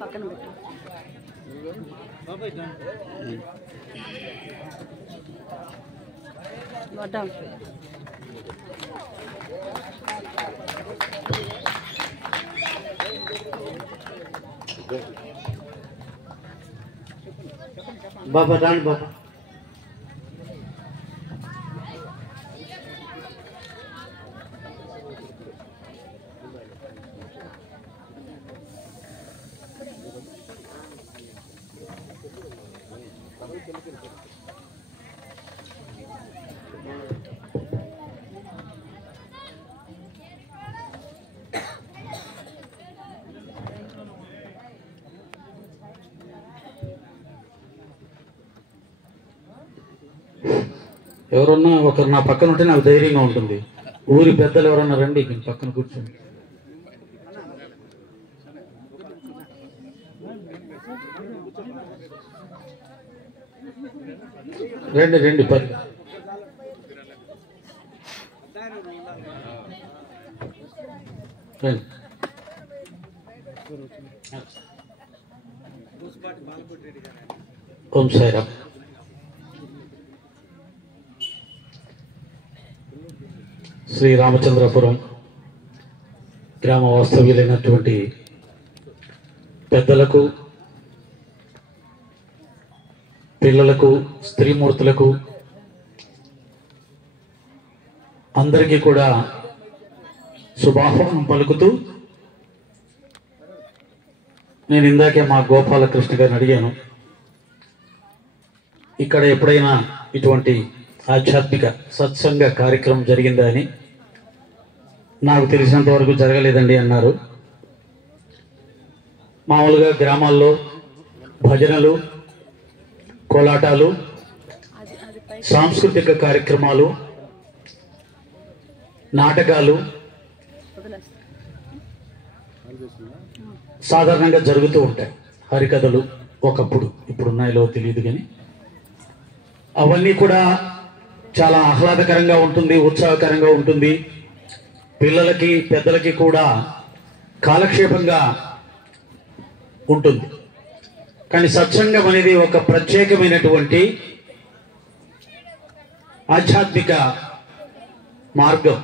పక్కన వడ్డాం బాబా రాండి బాబా. ఎవరన్నా ఒకరు నా పక్కన ఉంటే నాకు ధైర్యంగా ఉంటుంది. ఊరి పెద్దలు ఎవరన్నా రండి పక్కన కూర్చోండి. రండి రండి పరి రండి. ఓం సాయిరామ్. శ్రీ రామచంద్రపురం గ్రామ వాస్తవ్యులైనటువంటి పెద్దలకు, పిల్లలకు, స్త్రీమూర్తులకు అందరికీ కూడా శుభాహ్వానం పలుకుతూ, నేను ఇందాకే మా గోపాలకృష్ణ గారిని అడిగాను, ఇక్కడ ఎప్పుడైనా ఇటువంటి ఆధ్యాత్మిక సత్సంగ కార్యక్రమం జరిగిందా అని. నాకు తెలిసినంత వరకు జరగలేదండి అన్నారు. మామూలుగా గ్రామాల్లో భజనలు, కోలాటాలు, సాంస్కృతిక కార్యక్రమాలు, నాటకాలు సాధారణంగా జరుగుతూ ఉంటాయి. హరికథలు ఒకప్పుడు, ఇప్పుడున్నాయో తెలియదు కానీ అవన్నీ కూడా చాలా ఆహ్లాదకరంగా ఉంటుంది, ఉత్సాహకరంగా ఉంటుంది. పిల్లలకి పెద్దలకి కూడా కాలక్షేపంగా ఉంటుంది. కానీ సత్సంగం అనేది ఒక ప్రత్యేకమైనటువంటి ఆధ్యాత్మిక మార్గం.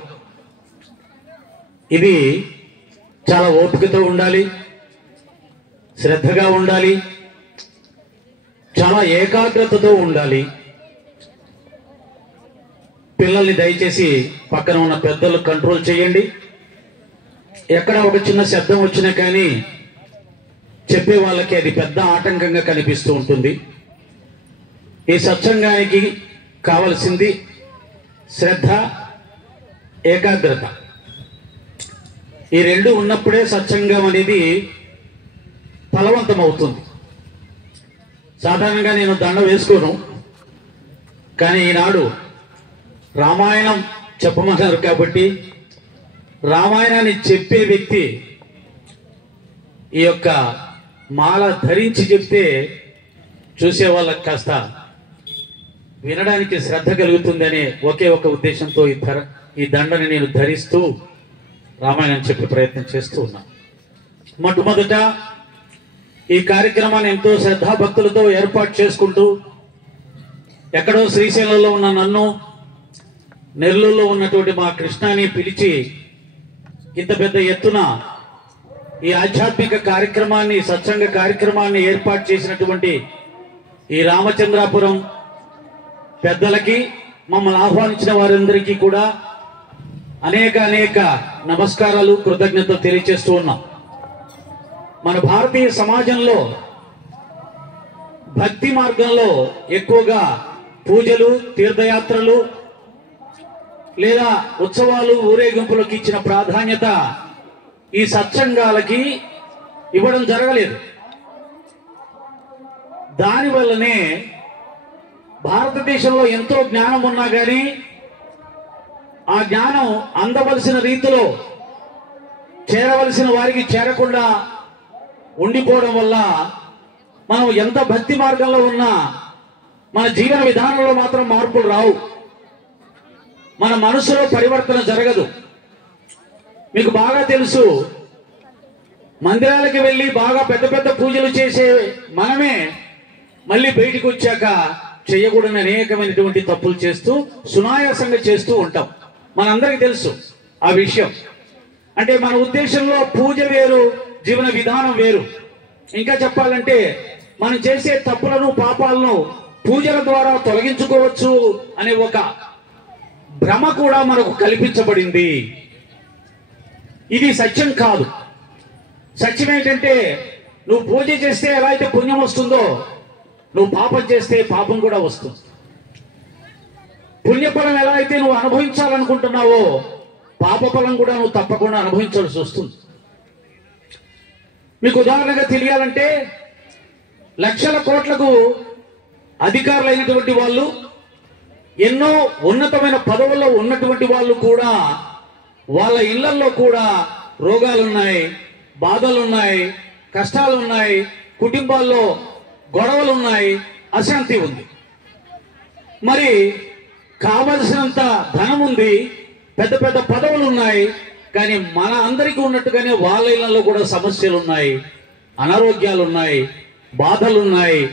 ఇది చాలా ఓపికతో ఉండాలి, శ్రద్ధగా ఉండాలి, చాలా ఏకాగ్రతతో ఉండాలి. పిల్లల్ని దయచేసి పక్కన ఉన్న పెద్దలు కంట్రోల్ చేయండి. ఎక్కడ ఒక చిన్న శబ్దం వచ్చినా కానీ చెప్పే వాళ్ళకి అది పెద్ద ఆటంకంగా కనిపిస్తూ ఉంటుంది. ఈ సత్సంగానికి కావలసింది శ్రద్ధ, ఏకాగ్రత. ఈ రెండు ఉన్నప్పుడే సత్సంగం అనేది ఫలవంతం అవుతుంది. సాధారణంగా నేను దండ వేసుకోను, కానీ ఈనాడు రామాయణం చెప్పమన్నారు కాబట్టి రామాయణాన్ని చెప్పే వ్యక్తి ఈ యొక్క మాల ధరించి చెప్తే చూసే వాళ్ళకి కాస్త వినడానికి శ్రద్ధ కలుగుతుందనే ఒకే ఒక ఉద్దేశంతో ఈ దండని నేను ధరిస్తూ రామాయణం చెప్పే ప్రయత్నం చేస్తూ ఉన్నా. మొట్టమొదట ఈ కార్యక్రమాన్ని ఎంతో శ్రద్ధాభక్తులతో ఏర్పాటు చేసుకుంటూ, ఎక్కడో శ్రీశైలంలో ఉన్న నన్ను, నెల్లూరులో ఉన్నటువంటి మా కృష్ణాని పిలిచి ఇంత పెద్ద ఎత్తున ఈ ఆధ్యాత్మిక కార్యక్రమాన్ని, సత్సంగ కార్యక్రమాన్ని ఏర్పాటు చేసినటువంటి ఈ రామచంద్రాపురం పెద్దలకి, మమ్మల్ని ఆహ్వానించిన వారందరికీ కూడా అనేక నమస్కారాలు, కృతజ్ఞతలు తెలియజేస్తూ ఉన్నాం. మన భారతీయ సమాజంలో భక్తి మార్గంలో ఎక్కువగా పూజలు, తీర్థయాత్రలు లేదా ఉత్సవాలు, ఊరేగింపులకు ఇచ్చిన ప్రాధాన్యత ఈ సత్సంగాలకి ఇవ్వడం జరగలేదు. దానివల్లనే భారతదేశంలో ఎంతో జ్ఞానం ఉన్నా కానీ ఆ జ్ఞానం అందవలసిన రీతిలో చేరవలసిన వారికి చేరకుండా ఉండిపోవడం వల్ల మనం ఎంత భక్తి మార్గంలో ఉన్నా మన జీవన విధానంలో మాత్రం మార్పులు రావు, మన మనసులో పరివర్తన జరగదు. మీకు బాగా తెలుసు, మందిరాలకి వెళ్ళి బాగా పెద్ద పెద్ద పూజలు చేసే మనమే మళ్ళీ బయటికి వచ్చాక చేయకూడని అనేకమైనటువంటి తప్పులు చేస్తూ సునాయాసంగా చేస్తూ ఉంటాం. మనందరికీ తెలుసు ఆ విషయం. అంటే మన ఉద్దేశంలో పూజ వేరు, జీవన విధానం వేరు. ఇంకా చెప్పాలంటే మనం చేసే తప్పులను పాపాలను పూజల ద్వారా తొలగించుకోవచ్చు అనే ఒక భ్రమ కూడా మనకు కల్పించబడింది. ఇది సత్యం కాదు. సత్యం ఏంటంటే, నువ్వు పూజ చేస్తే ఎలా అయితే పుణ్యం వస్తుందో, నువ్వు పాపం చేస్తే పాపం కూడా వస్తుంది. పుణ్యఫలం ఎలా అయితే నువ్వు అనుభవించాలనుకుంటున్నావో, పాపఫలం కూడా నువ్వు తప్పకుండా అనుభవించాల్సి వస్తుంది. మీకు ఉదాహరణగా తెలియాలంటే, లక్షల కోట్లకు అధికారులైనటువంటి వాళ్ళు, ఎన్నో ఉన్నతమైన పదవుల్లో ఉన్నటువంటి వాళ్ళు కూడా వాళ్ళ ఇళ్లలో కూడా రోగాలున్నాయి, బాధలున్నాయి, కష్టాలున్నాయి, కుటుంబాల్లో గొడవలున్నాయి, అశాంతి ఉంది. మరి కావలసినంత ధనం ఉంది, పెద్ద పెద్ద పదవులు ఉన్నాయి, కానీ మన అందరికీ ఉన్నట్టుగానే వాళ్ళ ఇళ్లలో కూడా సమస్యలు ఉన్నాయి, అనారోగ్యాలు ఉన్నాయి, బాధలున్నాయి,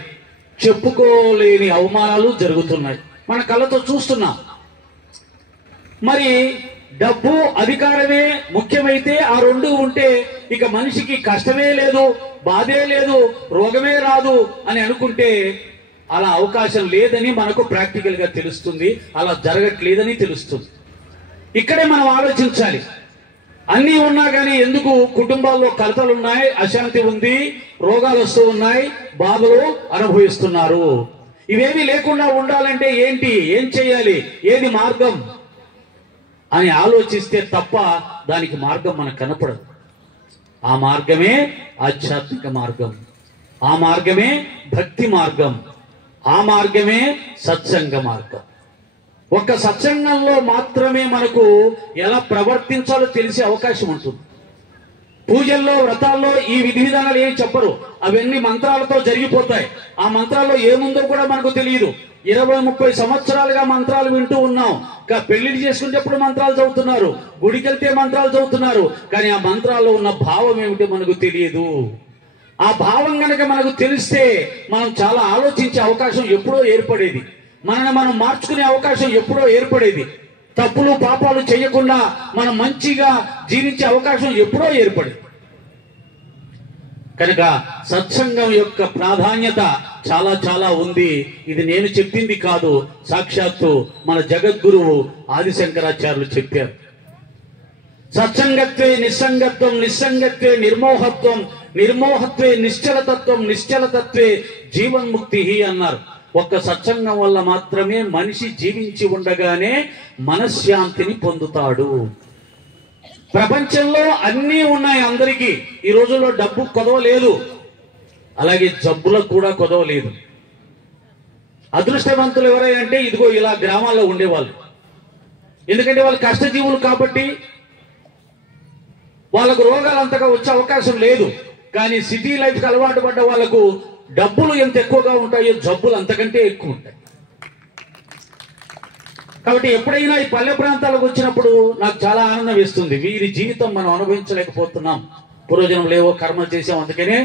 చెప్పుకోలేని అవమానాలు జరుగుతున్నాయి. మన కళ్ళతో చూస్తున్నాం. మరి డబ్బు అధికారమే ముఖ్యమైతే, ఆ రెండు ఉంటే ఇక మనిషికి కష్టమే లేదు, బాధే లేదు, రోగమే రాదు అని అనుకుంటే అలా అవకాశం లేదని మనకు ప్రాక్టికల్ గా తెలుస్తుంది. అలా జరగట్లేదని తెలుస్తుంది. ఇక్కడే మనం ఆలోచించాలి. అన్నీ ఉన్నా కానీ ఎందుకు కుటుంబాల్లో కలతలు ఉన్నాయి, అశాంతి ఉంది, రోగాలు వస్తూ ఉన్నాయి, బాధలు అనుభవిస్తున్నారు? ఇవేమీ లేకుండా ఉండాలంటే ఏంటి, ఏం చేయాలి, ఏది మార్గం అని ఆలోచిస్తే తప్ప దానికి మార్గం మనకు కనపడదు. ఆ మార్గమే ఆధ్యాత్మిక మార్గం, ఆ మార్గమే భక్తి మార్గం, ఆ మార్గమే సత్సంగ మార్గం. ఒక్క సత్సంగంలో మాత్రమే మనకు ఎలా ప్రవర్తించాలో తెలిసే అవకాశం ఉంటుంది. పూజల్లో, వ్రతాల్లో ఈ విధి విధానాలు ఏం చెప్పరు. అవన్నీ మంత్రాలతో జరిగిపోతాయి. ఆ మంత్రాల్లో ఏముందో కూడా మనకు తెలియదు. 20-30 సంవత్సరాలుగా మంత్రాలు వింటూ ఉన్నాం. పెళ్లిళ్ళు చేసుకునేటప్పుడు మంత్రాలు చదువుతున్నారు, గుడికి వెళ్తే మంత్రాలు చదువుతున్నారు, కానీ ఆ మంత్రాల్లో ఉన్న భావం ఏమిటో మనకు తెలియదు. ఆ భావం కనుక మనకు తెలిస్తే మనం చాలా ఆలోచించే అవకాశం ఎప్పుడో ఏర్పడేది. మనల్ని మనం మార్చుకునే అవకాశం ఎప్పుడో ఏర్పడేది. తప్పులు పాపాలు చేయకుండా మనం మంచిగా జీవించే అవకాశం ఎప్పుడో ఏర్పడేది. కనుక సత్సంగం యొక్క ప్రాధాన్యత చాలా చాలా ఉంది. ఇది నేను చెప్పింది కాదు, సాక్షాత్తు మన జగద్గురువు ఆదిశంకరాచార్యులు చెప్పారు. సత్సంగత్వే నిస్సంగత్వం, నిస్సంగత్వే నిర్మోహత్వం, నిర్మోహత్వే నిశ్చలతత్వం, నిశ్చలతత్వే జీవన్ముక్తి అన్నారు. ఒక్క సత్సంగం వల్ల మాత్రమే మనిషి జీవించి ఉండగానే మనశ్శాంతిని పొందుతాడు. ప్రపంచంలో అన్నీ ఉన్నాయి అందరికీ. ఈ రోజుల్లో డబ్బు కొదవ లేదు, అలాగే జబ్బులకు కూడా కొదవ లేదు. అదృష్టవంతులు ఎవరంటే ఇదిగో ఇలా గ్రామాల్లో ఉండేవాళ్ళు. ఎందుకంటే వాళ్ళు కష్టజీవులు కాబట్టి వాళ్ళకు రోగాలు అంతగా వచ్చే అవకాశం లేదు. కానీ సిటీ లైఫ్కి అలవాటు పడ్డ వాళ్ళకు డబ్బులు ఎంత ఎక్కువగా ఉంటాయో జబ్బులు అంతకంటే ఎక్కువ ఉంటాయి. కాబట్టి ఎప్పుడైనా ఈ పల్లె ప్రాంతాలకు వచ్చినప్పుడు నాకు చాలా ఆనందం వేస్తుంది. వీరి జీవితం మనం అనుభవించలేకపోతున్నాం, పూర్వజనం లేవో కర్మలు చేసాం, అందుకనే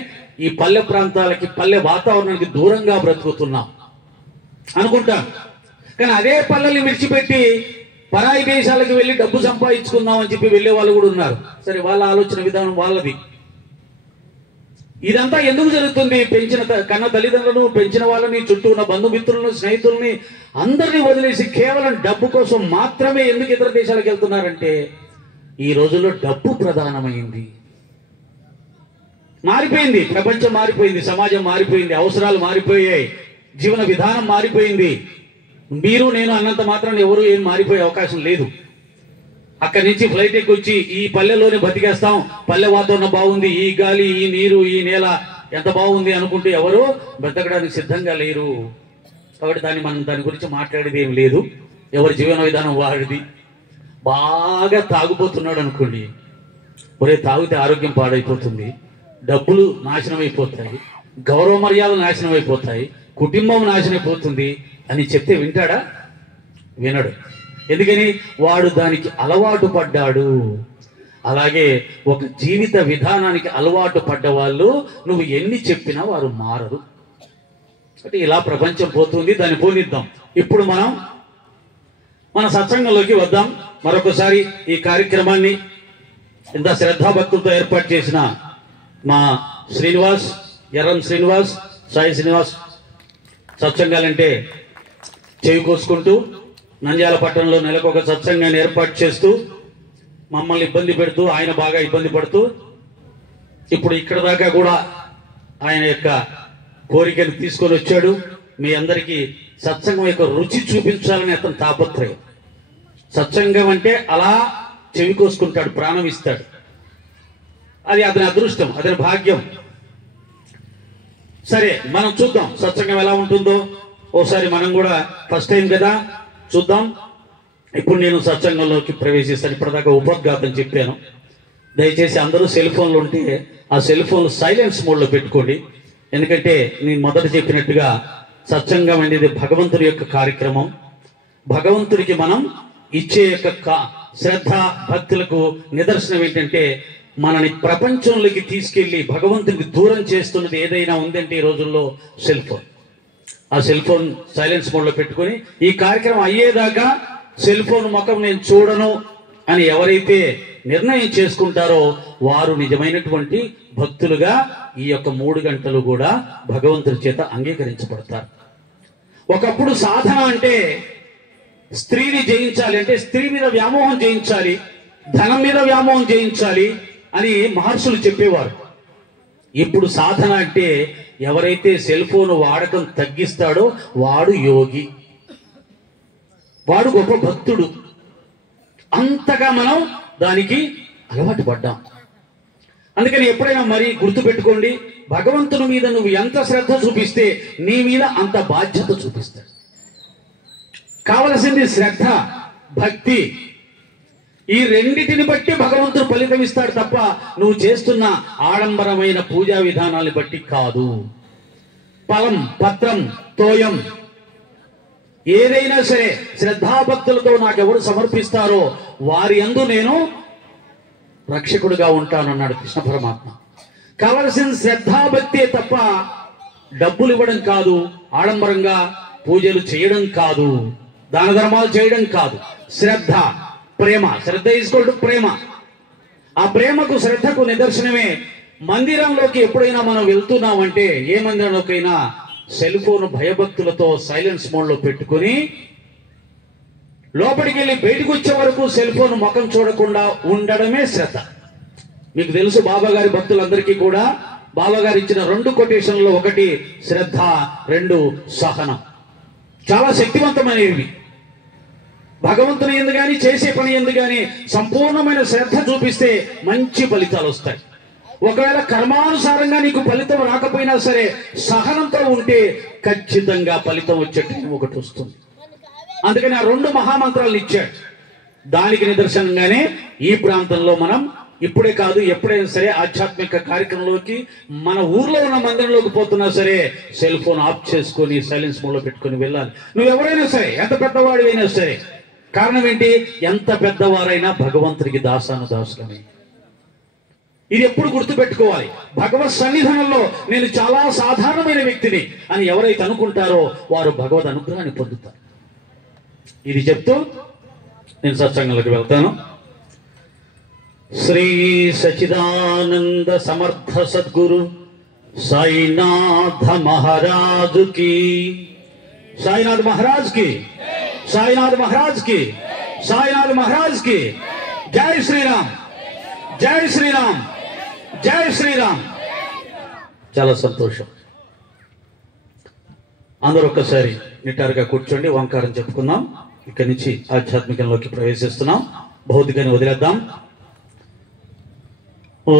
ఈ పల్లె ప్రాంతాలకి, పల్లె వాతావరణానికి దూరంగా బ్రతుకుతున్నాం అనుకుంటాం. కానీ అదే పల్లెల్ని విడిచిపెట్టి పరాయి దేశాలకు వెళ్ళి డబ్బు సంపాదించుకుందాం అని చెప్పి వెళ్ళే వాళ్ళు కూడా ఉన్నారు. సరే, వాళ్ళ ఆలోచన విధానం వాళ్ళది. ఇదంతా ఎందుకు జరుగుతుంది? పెంచిన కన్న తల్లిదండ్రులను, పెంచిన వాళ్ళని, చుట్టూ ఉన్న బంధుమిత్రులను, స్నేహితుల్ని అందరినీ వదిలేసి కేవలం డబ్బు కోసం మాత్రమే ఎందుకు ఇతర దేశాలకు వెళ్తున్నారంటే, ఈ రోజుల్లో డబ్బు ప్రధానమైంది. మారిపోయింది, ప్రపంచం మారిపోయింది, సమాజం మారిపోయింది, అవసరాలు మారిపోయాయి, జీవన విధానం మారిపోయింది. మీరు నేను అన్నంత మాత్రం ఎవరు ఏం మారిపోయే అవకాశం లేదు. అక్కడి నుంచి ఫ్లైట్ ఎక్కి వచ్చి ఈ పల్లెలోనే బతికేస్తాం, పల్లె వాతావరణం బాగుంది, ఈ గాలి, ఈ నీరు, ఈ నేల ఎంత బాగుంది అనుకుంటే ఎవరు బ్రతకడానికి సిద్ధంగా లేరు. కాబట్టి దాని గురించి మాట్లాడేది ఏం లేదు. ఎవరి జీవన విధానం వాడిది. బాగా తాగుపోతున్నాడు అనుకోండి, ఒరే తాగితే ఆరోగ్యం పాడైపోతుంది, డబ్బులు నాశనం అయిపోతాయి, గౌరవ మర్యాదలు నాశనం అయిపోతాయి, కుటుంబం నాశనైపోతుంది అని చెప్తే వింటాడా? వినడు. ఎందుకని? వాడు దానికి అలవాటు పడ్డాడు. అలాగే ఒక జీవిత విధానానికి అలవాటు పడ్డ వాళ్ళు నువ్వు ఎన్ని చెప్పినా వారు మారరు. అంటే ఇలా ప్రపంచం పోతుంది, దాన్ని పోనిద్దాం. ఇప్పుడు మనం మన సత్సంగంలోకి వద్దాం. మరొకసారి ఈ కార్యక్రమాన్ని ఇంత శ్రద్ధాభక్తులతో ఏర్పాటు చేసిన మా శ్రీనివాస్, ఎర్రం శ్రీనివాస్, సాయి శ్రీనివాస్ సత్సంగాలంటే చెవి కోసుకుంటూ నంద్యాల పట్టణంలో నెలకొక సత్సంగాన్ని ఏర్పాటు చేస్తూ మమ్మల్ని ఇబ్బంది పెడుతూ, ఆయన బాగా ఇబ్బంది పడుతూ, ఇప్పుడు ఇక్కడ దాకా కూడా ఆయన యొక్క కోరికను తీసుకొని వచ్చాడు. మీ అందరికీ సత్సంగం యొక్క రుచి చూపించాలని అతను తాపత్రయం. సత్సంగం అంటే అలా చెవి కోసుకుంటాడు, ప్రాణం ఇస్తాడు. అది అతని అదృష్టం, అతని భాగ్యం. సరే, మనం చూద్దాం సత్సంగం ఎలా ఉంటుందో. ఓసారి మనం కూడా ఫస్ట్ టైం కదా, చూద్దాం. ఇప్పుడు నేను సత్సంగంలోకి ప్రవేశిస్తాను. ఇప్పటిదాకా ఉపోద్ఘాతం చెప్పాను. దయచేసి అందరూ సెల్ ఫోన్లు ఉంటే ఆ సెల్ ఫోన్లు సైలెన్స్ మోడ్లో పెట్టుకోండి. ఎందుకంటే నేను మొదట చెప్పినట్టుగా సత్సంగం అనేది భగవంతుడి యొక్క కార్యక్రమం. భగవంతుడికి మనం ఇచ్చే యొక్క శ్రద్ధ భక్తులకు నిదర్శనం ఏంటంటే, మనని ప్రపంచంలోకి తీసుకెళ్లి భగవంతుడికి దూరం చేస్తున్నది ఏదైనా ఉందంటే ఈ రోజుల్లో సెల్ ఫోన్. ఆ సెల్ ఫోన్ సైలెన్స్ మోడ్లో పెట్టుకొని ఈ కార్యక్రమం అయ్యేదాకా సెల్ ఫోన్ ముఖం నేను చూడను అని ఎవరైతే నిర్ణయం చేసుకుంటారో వారు నిజమైనటువంటి భక్తులుగా ఈ యొక్క 3 గంటలు కూడా భగవంతుడి చేత అంగీకరించబడతారు. ఒకప్పుడు సాధన అంటే స్త్రీని జయించాలి, అంటే స్త్రీ మీద వ్యామోహం జయించాలి, ధనం మీద వ్యామోహం జయించాలి అని మహర్షులు చెప్పేవారు. ఇప్పుడు సాధన అంటే ఎవరైతే సెల్ ఫోన్ వాడకం తగ్గిస్తాడో వాడు యోగి, వాడు గొప్ప భక్తుడు. అంతగా మనం దానికి అలవాటు పడ్డాం. అందుకని ఎప్పుడైనా మరి గుర్తుపెట్టుకోండి, భగవంతుని మీద నువ్వు ఎంత శ్రద్ధ చూపిస్తే నీ మీద అంత బాధ్యత చూపిస్తాడు. కావలసింది శ్రద్ధ, భక్తి. ఈ రెండిటిని బట్టి భగవంతుడు ఫలితం ఇస్తాడు తప్ప నువ్వు చేస్తున్న ఆడంబరమైన పూజా విధానాన్ని బట్టి కాదు. ఫలం, పత్రం, తోయం ఏదైనా సరే శ్రద్ధాభక్తులతో నాకెవరు సమర్పిస్తారో వారి యందు నేను రక్షకుడిగా ఉంటానన్నాడు కృష్ణ పరమాత్మ. కావలసిన శ్రద్ధాభక్తే తప్ప డబ్బులు ఇవ్వడం కాదు, ఆడంబరంగా పూజలు చేయడం కాదు, దాన ధర్మాలు చేయడం కాదు. శ్రద్ధ, ప్రేమ. శ్రద్ధ ఈజ్వల్టు ప్రేమ. ఆ ప్రేమకు, శ్రద్ధకు నిదర్శనమే మందిరంలోకి ఎప్పుడైనా మనం వెళ్తున్నామంటే, ఏ మందిరంలోకైనా సెల్ ఫోన్ భయభక్తులతో సైలెన్స్ మోడ్లో పెట్టుకుని లోపలికి వెళ్ళి బయటకు వచ్చే వరకు సెల్ ఫోన్ ముఖం చూడకుండా ఉండడమే శ్రద్ధ. మీకు తెలుసు, బాబా గారి భక్తులందరికీ కూడా బాబా గారు ఇచ్చిన 2 కొటేషన్లో ఒకటి శ్రద్ధ, 2 సహనం. చాలా శక్తివంతమైనవి. భగవంతుని యందు గాని చేసే పని యందు గాని సంపూర్ణమైన శ్రద్ధ చూపిస్తే మంచి ఫలితాలు వస్తాయి. ఒకవేళ కర్మానుసారంగా నీకు ఫలితం రాకపోయినా సరే సహనంతో ఉంటే ఖచ్చితంగా ఫలితం వచ్చే టైం ఒకటి వస్తుంది. అందుకని ఆ 2 మహామంత్రాలను ఇచ్చాడు. దానికి నిదర్శనంగానే ఈ ప్రాంతంలో మనం ఇప్పుడే కాదు ఎప్పుడైనా సరే ఆధ్యాత్మిక కార్యక్రమంలోకి మన ఊర్లో ఉన్న మందిరంలోకి పోతున్నా సరే సెల్ ఫోన్ ఆఫ్ చేసుకొని సైలెన్స్ మోడ్లో పెట్టుకొని వెళ్ళాలి. నువ్వు ఎవరైనా సరే, ఎంత పెద్దవాడివైనా సరే. కారణం ఏంటి? ఎంత పెద్దవారైనా భగవంతుడికి దాసులమే. ఇది ఎప్పుడు గుర్తుపెట్టుకోవాలి. భగవత్ సన్నిధానంలో నేను చాలా సాధారణమైన వ్యక్తిని అని ఎవరైతే అనుకుంటారో వారు భగవద్ అనుగ్రహాన్ని పొందుతారు. ఇది చెప్తూ నేను సత్సంగంలోకి వెళ్తాను. శ్రీ సచిదానంద సమర్థ సద్గురు సాయినాథ మహారాజు కి, సాయినాథ్ మహారాజ్ కి, సాయినాథ్ మహారాజ్ కి, సాయినాథ్ మహారాజ్ కి. జై శ్రీరామ్, జై శ్రీరామ్, జై శ్రీరామ్. చాలా సంతోషం. అందరూ ఒక్కసారి నిటారుగా కూర్చోండి, ఓంకారం చెప్పుకుందాం. ఇక్కడి నుంచి ఆధ్యాత్మికంలోకి ప్రవేశిస్తున్నాం. భౌతికాన్ని వదిలేద్దాం. ఓ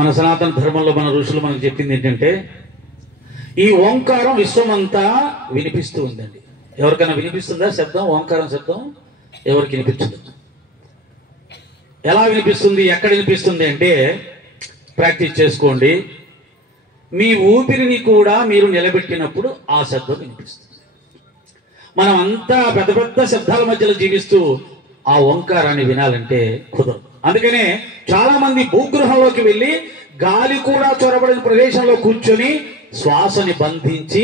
మన సనాతన ధర్మంలో మన ఋషులు మనకు చెప్పింది ఏంటంటే, ఈ ఓంకారం విశ్వమంతా వినిపిస్తూ ఉందండి. ఎవరికైనా వినిపిస్తుందా శబ్దం? ఓంకారం శబ్దం ఎవరికి వినిపించదు. ఎలా వినిపిస్తుంది, ఎక్కడ వినిపిస్తుంది అంటే, ప్రాక్టీస్ చేసుకోండి. మీ ఊపిరిని కూడా మీరు నిలబెట్టినప్పుడు ఆ శబ్దం వినిపిస్తుంది. మనం అంతా పెద్ద పెద్ద శబ్దాల మధ్యలో జీవిస్తూ ఆ ఓంకారాన్ని వినాలంటే కుదరదు. అందుకనే చాలా మంది భూగృహంలోకి వెళ్ళి గాలి కూడా చొరబడిన ప్రదేశంలో కూర్చొని శ్వాసని బంధించి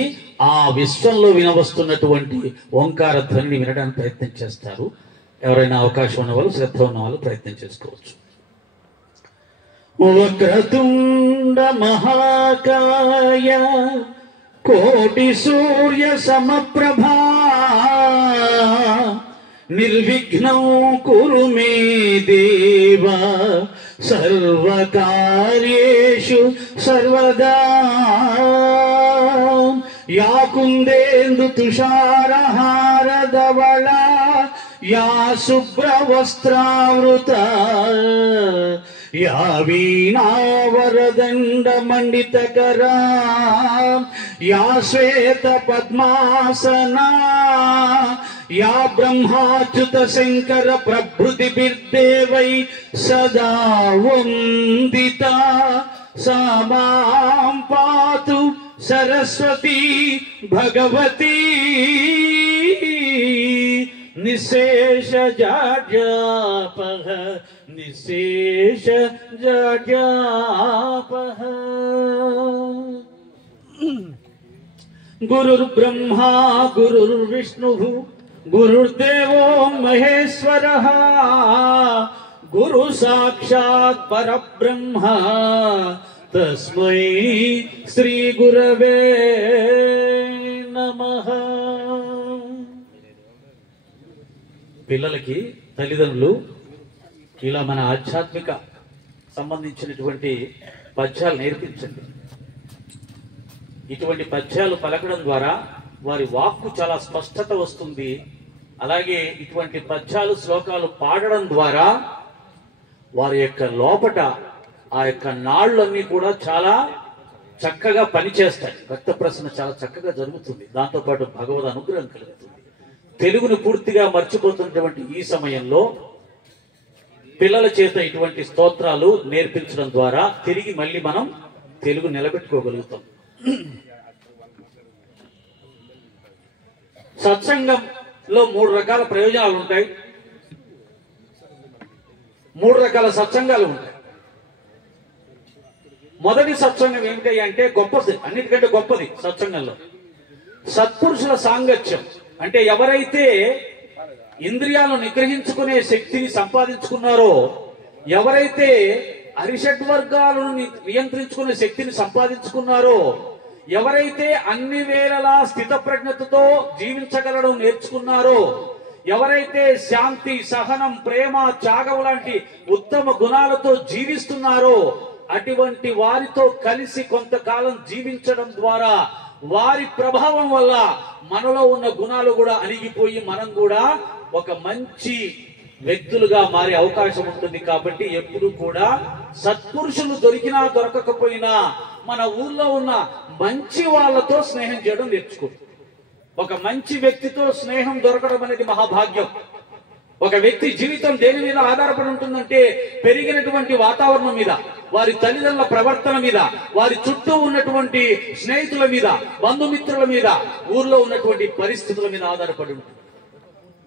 ఆ విశ్వంలో వినవస్తున్నటువంటి ఓంకార ధ్వనిని వినడానికి ప్రయత్నం చేస్తారు. ఎవరైనా అవకాశం ఉన్న వాళ్ళు, శ్రద్ధ ఉన్న వాళ్ళు ప్రయత్నం చేసుకోవచ్చు. వక్రతుండ మహాకాయ కోటి సూర్య సమప్రభా నిర్విఘ్నం కురు మే దేవ సర్వకార్యేషు సర్వదా. యా కుందేందు తుషారహార ధవళ యా శుభ్ర వస్త్రావృత యా వీణావరదండ మండితకరా యా శ్వేత పద్మాసనా యా బ్రహ్మాచ్యుత శంకర ప్రభృతిభిర్దేవై సదా వందిత సా మాం పాతు సరస్వతి భగవతి నిశేష జాడ్యాపహ నిశేష జాడ్యాపహ. గురుర్బ్రహ్మా గురుర్విష్ణుః గురుర్దేవో మహేశ్వరః గురు సాక్షాత్ పరబ్రహ్మ తస్మై శ్రీ గురవే నమః. పిల్లలకి తల్లిదండ్రులు ఇలా మన ఆధ్యాత్మిక సంబంధించినటువంటి పద్యాలు నేర్పించండి. ఇటువంటి పద్యాలు పలకడం ద్వారా వారి వాక్కు చాలా స్పష్టత వస్తుంది. అలాగే ఇటువంటి పద్యాలు శ్లోకాలు పాడడం ద్వారా వారి యొక్క లోపట ఆ యొక్క నాళ్ళన్నీ కూడా చాలా చక్కగా పనిచేస్తాయి. రక్త ప్రసరణ చాలా చక్కగా జరుగుతుంది. దాంతోపాటు భగవద్ అనుగ్రహం కలుగుతుంది. తెలుగును పూర్తిగా మర్చిపోతున్నటువంటి ఈ సమయంలో పిల్లల చేత ఇటువంటి స్తోత్రాలు నేర్పించడం ద్వారా తిరిగి మళ్ళీ మనం తెలుగు నిలబెట్టుకోగలుగుతాం. సత్సంగంలో 3 రకాల ప్రయోజనాలు ఉంటాయి. 3 రకాల సత్సంగాలు ఉంటాయి. మొదటి సత్సంగం ఏమిటి అంటే గొప్పది, అన్నిటికంటే గొప్పది సత్సంగంలో సత్పురుషుల సాంగత్యం. అంటే ఎవరైతే ఇంద్రియాలను నిగ్రహించుకునే శక్తిని సంపాదించుకున్నారో, ఎవరైతే అరిషడ్వర్గాలను నియంత్రించుకునే శక్తిని సంపాదించుకున్నారో, ఎవరైతే అన్ని వేళలా స్థిత ప్రజ్ఞతతో జీవించగలడం నేర్చుకున్నారో, ఎవరైతే శాంతి, సహనం, ప్రేమ, త్యాగం లాంటి ఉత్తమ గుణాలతో జీవిస్తున్నారో, అటువంటి వారితో కలిసి కొంతకాలం జీవించడం ద్వారా వారి ప్రభావం వల్ల మనలో ఉన్న గుణాలు కూడా అణిగిపోయి మనం కూడా ఒక మంచి వ్యక్తులుగా మారే అవకాశం ఉంటుంది. కాబట్టి ఎప్పుడు కూడా సత్పురుషులు దొరికినా దొరకకపోయినా మన ఊర్లో ఉన్న మంచి వాళ్ళతో స్నేహం చేయడం నేర్చుకో. ఒక మంచి వ్యక్తితో స్నేహం దొరకడం అనేది మహాభాగ్యం. ఒక వ్యక్తి జీవితం దేని మీద ఆధారపడి ఉంటుందంటే పెరిగినటువంటి వాతావరణం మీద, వారి తల్లిదండ్రుల ప్రవర్తన మీద, వారి చుట్టూ ఉన్నటువంటి స్నేహితుల మీద, బంధుమిత్రుల మీద, ఊర్లో ఉన్నటువంటి పరిస్థితుల మీద ఆధారపడి ఉంటుంది.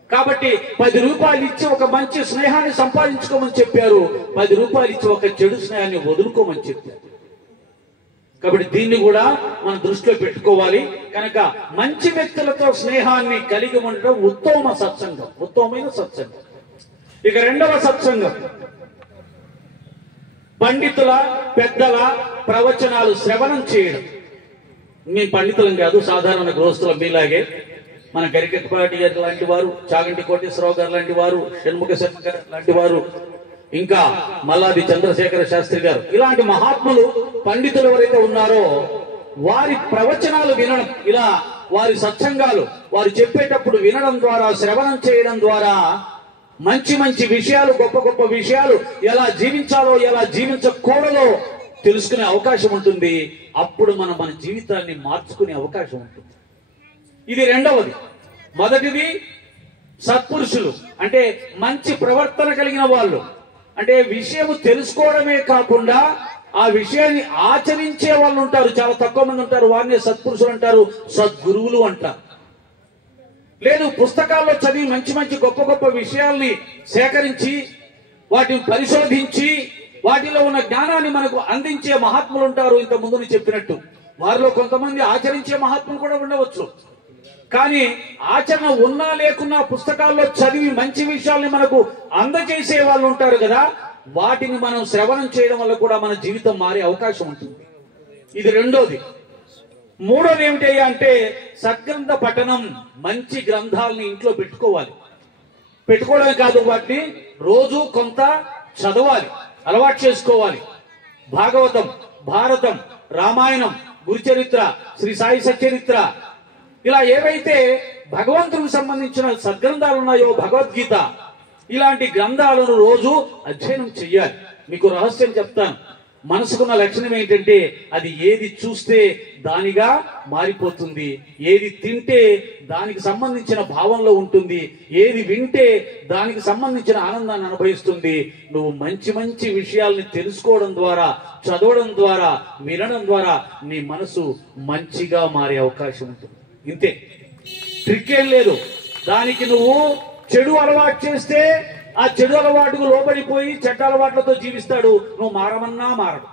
కాబట్టి 10 రూపాయలు ఇచ్చి ఒక మంచి స్నేహాన్ని సంపాదించుకోమని చెప్పారు. 10 రూపాయలు ఇచ్చి ఒక చెడు స్నేహాన్ని వదులుకోమని చెప్పారు. కాబట్టి దీన్ని కూడా మనం దృష్టిలో పెట్టుకోవాలి. కనుక మంచి వ్యక్తులతో స్నేహాన్ని కలిగి ఉండడం ఉత్తమ సత్సంగం, ఉత్తమమైన సత్సంగం. ఇక రెండవ సత్సంగం పండితుల, పెద్దల ప్రవచనాలు శ్రవణం చేయడం. మీ పండితులం కాదు, సాధారణ గృహస్థుల మీలాగే మన గరికట్పాటి గారు లాంటి వారు, చాగంటి కోటేశ్వరరావు గారు లాంటి వారు, షణ్ముఖ శర్మ గారు లాంటి వారు, ఇంకా మల్లాది చంద్రశేఖర శాస్త్రి గారు, ఇలాంటి మహాత్ములు పండితులు ఎవరైతే ఉన్నారో వారి ప్రవచనాలు వినడం, ఇలా వారి సత్సంగాలు వారు చెప్పేటప్పుడు వినడం ద్వారా, శ్రవణం చేయడం ద్వారా మంచి మంచి విషయాలు, గొప్ప గొప్ప విషయాలు, ఎలా జీవించాలో ఎలా జీవించకూడదో తెలుసుకునే అవకాశం ఉంటుంది. అప్పుడు మనం మన జీవితాన్ని మార్చుకునే అవకాశం ఉంటుంది. ఇది రెండవది. మొదటిది సత్పురుషులు అంటే మంచి ప్రవర్తన కలిగిన వాళ్ళు, అంటే విషయం తెలుసుకోవడమే కాకుండా ఆ విషయాన్ని ఆచరించే వాళ్ళు ఉంటారు. చాలా తక్కువ మంది ఉంటారు, వారిని సత్పురుషులు అంటారు, సద్గురువులు అంటారు. లేదు, పుస్తకాల్లో చదివి మంచి మంచి గొప్ప గొప్ప విషయాల్ని సేకరించి వాటిని పరిశోధించి వాటిలో ఉన్న జ్ఞానాన్ని మనకు అందించే మహాత్ములు ఉంటారు. ఇంత ముందు చెప్పినట్టు వారిలో కొంతమంది ఆచరించే మహాత్ములు కూడా ఉండవచ్చు. కానీ ఆచరణ ఉన్నా లేకున్నా పుస్తకాల్లో చదివి మంచి విషయాల్ని మనకు అందజేసే వాళ్ళు ఉంటారు కదా, వాటిని మనం శ్రవణం చేయడం వల్ల కూడా మన జీవితం మారే అవకాశం ఉంటుంది. ఇది రెండోది. మూడోది ఏమిటి అంటే సద్గ్రంథ పఠనం. మంచి గ్రంథాలని ఇంట్లో పెట్టుకోవాలి. పెట్టుకోవడమే కాదు, వాటిని రోజు కొంత చదవాలి, అలవాటు చేసుకోవాలి. భాగవతం, భారతం, రామాయణం, గురుచరిత్ర, శ్రీ సాయి సచ్చరిత్ర, ఇలా ఏవైతే భగవంతునికి సంబంధించిన సద్గ్రంథాలు ఉన్నాయో, భగవద్గీత, ఇలాంటి గ్రంథాలను రోజు అధ్యయనం చెయ్యాలి. మీకు రహస్యం చెప్తాను. మనసుకున్న లక్షణం ఏంటంటే అది ఏది చూస్తే దానిగా మారిపోతుంది, ఏది తింటే దానికి సంబంధించిన భావంలో ఉంటుంది, ఏది వింటే దానికి సంబంధించిన ఆనందాన్ని అనుభవిస్తుంది. నువ్వు మంచి మంచి విషయాల్ని తెలుసుకోవడం ద్వారా, చదవడం ద్వారా, వినడం ద్వారా నీ మనసు మంచిగా మారే అవకాశం ఉంటుంది. ఇంతే, ట్రిక్ ఏం లేదు. దానికి నువ్వు చెడు అలవాటు చేస్తే ఆ చెడు అలవాటుకు లోబడిపోయి చెడ్డ అలవాట్లతో జీవిస్తాడు, నువ్వు మారమన్నా మారడు.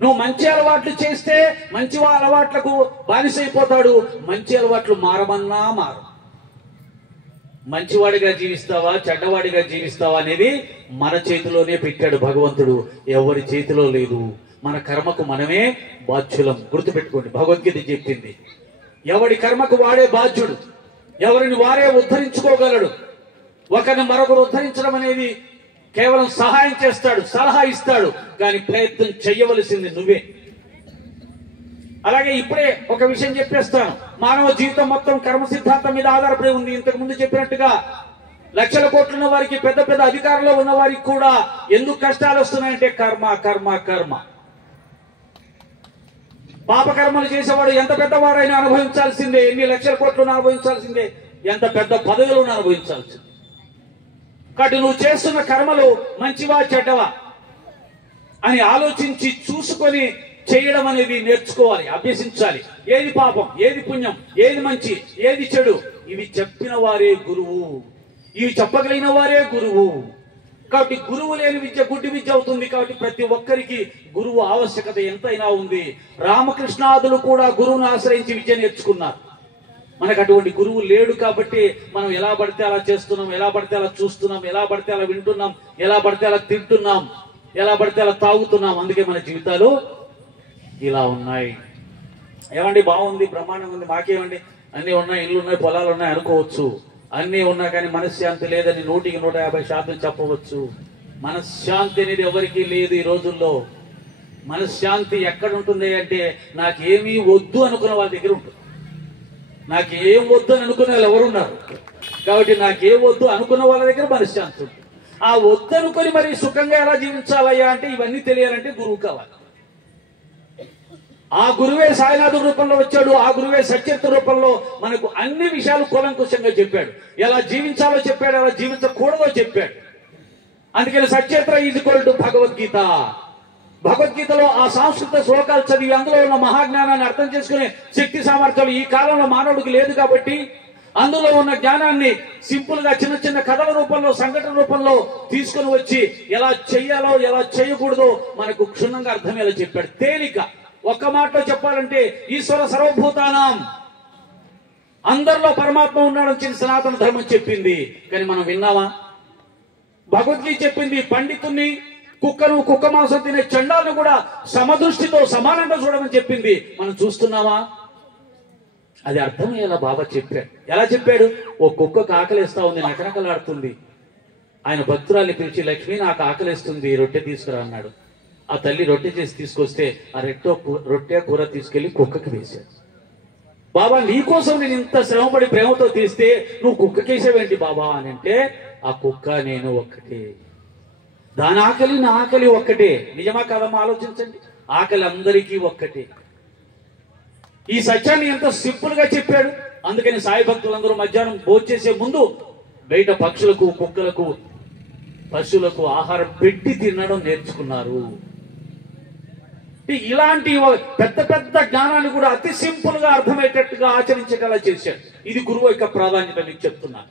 నువ్వు మంచి అలవాట్లు చేస్తే మంచి అలవాట్లకు బానిసైపోతాడు, మంచి అలవాట్లు మారమన్నా మారు. మంచివాడిగా జీవిస్తావా చెడ్డవాడిగా జీవిస్తావా అనేది మన చేతిలోనే పెట్టాడు భగవంతుడు, ఎవరి చేతిలో లేదు. మన కర్మకు మనమే బాధ్యులం. గుర్తుపెట్టుకోండి, భగవద్గీత చెప్పింది ఎవడి కర్మకు వాడే బాధ్యుడు, ఎవరిని వారే ఉద్ధరించుకోగలడు. ఒకరిని మరొకరు ఉద్ధరించడం అనేది కేవలం సహాయం చేస్తాడు, సలహా ఇస్తాడు, కానీ ప్రయత్నం చెయ్యవలసింది నువ్వే. అలాగే ఇప్పుడే ఒక విషయం చెప్పేస్తాను. మానవ జీవితం మొత్తం కర్మ సిద్ధాంతం మీద ఆధారపడి ఉంది. ఇంతకు ముందు చెప్పినట్టుగా లక్షల కోట్లున్న వారికి, పెద్ద పెద్ద అధికారంలో ఉన్న వారికి కూడా ఎందుకు కష్టాలు వస్తున్నాయంటే కర్మ కర్మ కర్మ. పాపకర్మలు చేసేవాడు ఎంత పెద్దవాడైనా అనుభవించాల్సిందే, ఎన్ని లక్షల కోట్లను అనుభవించాల్సిందే, ఎంత పెద్ద పదవులను అనుభవించాల్సిందే. కాబట్టి నువ్వు చేస్తున్న కర్మలు మంచివా చెడ్డవా అని ఆలోచించి చూసుకొని చేయడం అనేది నేర్చుకోవాలి, అభ్యసించాలి. ఏది పాపం, ఏది పుణ్యం, ఏది మంచి, ఏది చెడు, ఇవి చెప్పిన వారే గురువు, ఇవి చెప్పగలిగిన వారే గురువు. కాబట్టి గురువు లేని విద్య గుడ్డి విద్య అవుతుంది. కాబట్టి ప్రతి ఒక్కరికి గురువు ఆవశ్యకత ఎంతైనా ఉంది. రామకృష్ణాదులు కూడా గురువును ఆశ్రయించి విద్య నేర్చుకున్నారు. మనకు అటువంటి గురువు లేడు కాబట్టి మనం ఎలా పడితే అలా చేస్తున్నాం, ఎలా పడితే అలా చూస్తున్నాం, ఎలా పడితే అలా వింటున్నాం, ఎలా పడితే అలా తింటున్నాం, ఎలా పడితే అలా తాగుతున్నాం. అందుకే మన జీవితాలు ఇలా ఉన్నాయి. ఏమండి బాగుంది, బ్రహ్మాండంగా ఉంది, మాకేమండి అన్ని ఉన్నాయి, ఇల్లు ఉన్నాయి, పొలాలు ఉన్నాయి అనుకోవచ్చు. అన్నీ ఉన్నా కానీ మనశ్శాంతి లేదని 100% చెప్పవచ్చు. మనశ్శాంతి అనేది ఎవరికీ లేదు ఈ రోజుల్లో. మనశ్శాంతి ఎక్కడ ఉంటుంది అంటే నాకేమీ వద్దు అనుకున్న వాళ్ళ దగ్గర ఉంటుంది. నాకేం వద్దు అని అనుకునే వాళ్ళు ఎవరున్నారు? కాబట్టి నాకేం వద్దు అనుకున్న వాళ్ళ దగ్గర మనశ్శాంతి ఉంటుంది. ఆ వద్దు అనుకొని మరి సుఖంగా ఎలా జీవించాలయ్యా అంటే ఇవన్నీ తెలియాలంటే గురువు కావాలి. ఆ గురువే సాయినాథుడి రూపంలో వచ్చాడు. ఆ గురువే సచరిత్ర రూపంలో మనకు అన్ని విషయాలు కూలంకుషంగా చెప్పాడు. ఎలా జీవించాలో చెప్పాడు, ఎలా జీవించకూడదో చెప్పాడు. అందుకని సచరిత్ర ఈజ్ భగవద్గీత. భగవద్గీతలో ఆ సంస్కృత శ్లోకాలు చదివి అందులో ఉన్న మహాజ్ఞానాన్ని అర్థం చేసుకునే శక్తి సామర్థ్యాలు ఈ కాలంలో మానవుడికి లేదు. కాబట్టి అందులో ఉన్న జ్ఞానాన్ని సింపుల్ గా చిన్న చిన్న కథల రూపంలో, సంఘటన రూపంలో తీసుకుని వచ్చి ఎలా చెయ్యాలో ఎలా చేయకూడదో మనకు క్షుణ్ణంగా అర్థమయ్యేలా చెప్పాడు. తేలిక ఒక్క మాటలో చెప్పాలంటే ఈశ్వర సర్వభూతానాం, అందరిలో పరమాత్మ ఉన్నాడని చెప్పి సనాతన ధర్మం చెప్పింది. కానీ మనం విన్నామా? భగవద్గీత చెప్పింది పండితుణ్ణి, కుక్కను, కుక్క మాంసం తినే చండాలను కూడా సమదృష్టితో సమానంగా చూడమని చెప్పింది. మనం చూస్తున్నామా? అది అర్థమయ్యేలా బాబా చెప్పాడు. ఎలా చెప్పాడు? ఓ కుక్కకు ఆకలిస్తా ఉంది, నకనకలాడుతుంది. ఆయన భక్తురాల్ని పిలిచి, లక్ష్మి నాకు ఆకలిస్తుంది, రొట్టె తీసుకురా అన్నాడు. ఆ తల్లి రొట్టె చేసి తీసుకొస్తే ఆ రొట్టె కూర తీసుకెళ్లి కుక్కకి వేశాడు. బాబా నీకోసం నేను ఇంత శ్రమపడి ప్రేమతో తీస్తే నువ్వు కుక్కకేసావేంటి బాబా అని అంటే, ఆ కుక్క నేను ఒక్కటే. దాని ఆకలి నా ఆకలి ఒక్కటే. నిజమా కాదమ్మా? ఆలోచించండి. ఆకలి అందరికీ ఒక్కటే. ఈ సత్యాన్ని ఎంత సింపుల్ గా చెప్పాడు. అందుకని సాయి భక్తులందరూ మధ్యాహ్నం భోంచేసే ముందు బయట పక్షులకు, కుక్కలకు, పశువులకు ఆహారం పెట్టి తినడం నేర్చుకున్నారు. ఇలాంటి పెద్ద పెద్ద జ్ఞానాన్ని కూడా అతి సింపుల్ గా అర్థమయ్యేటట్టుగా ఆచరించేలా చేశాడు. ఇది గురువు యొక్క ప్రాధాన్యత మీకు చెప్తున్నాను.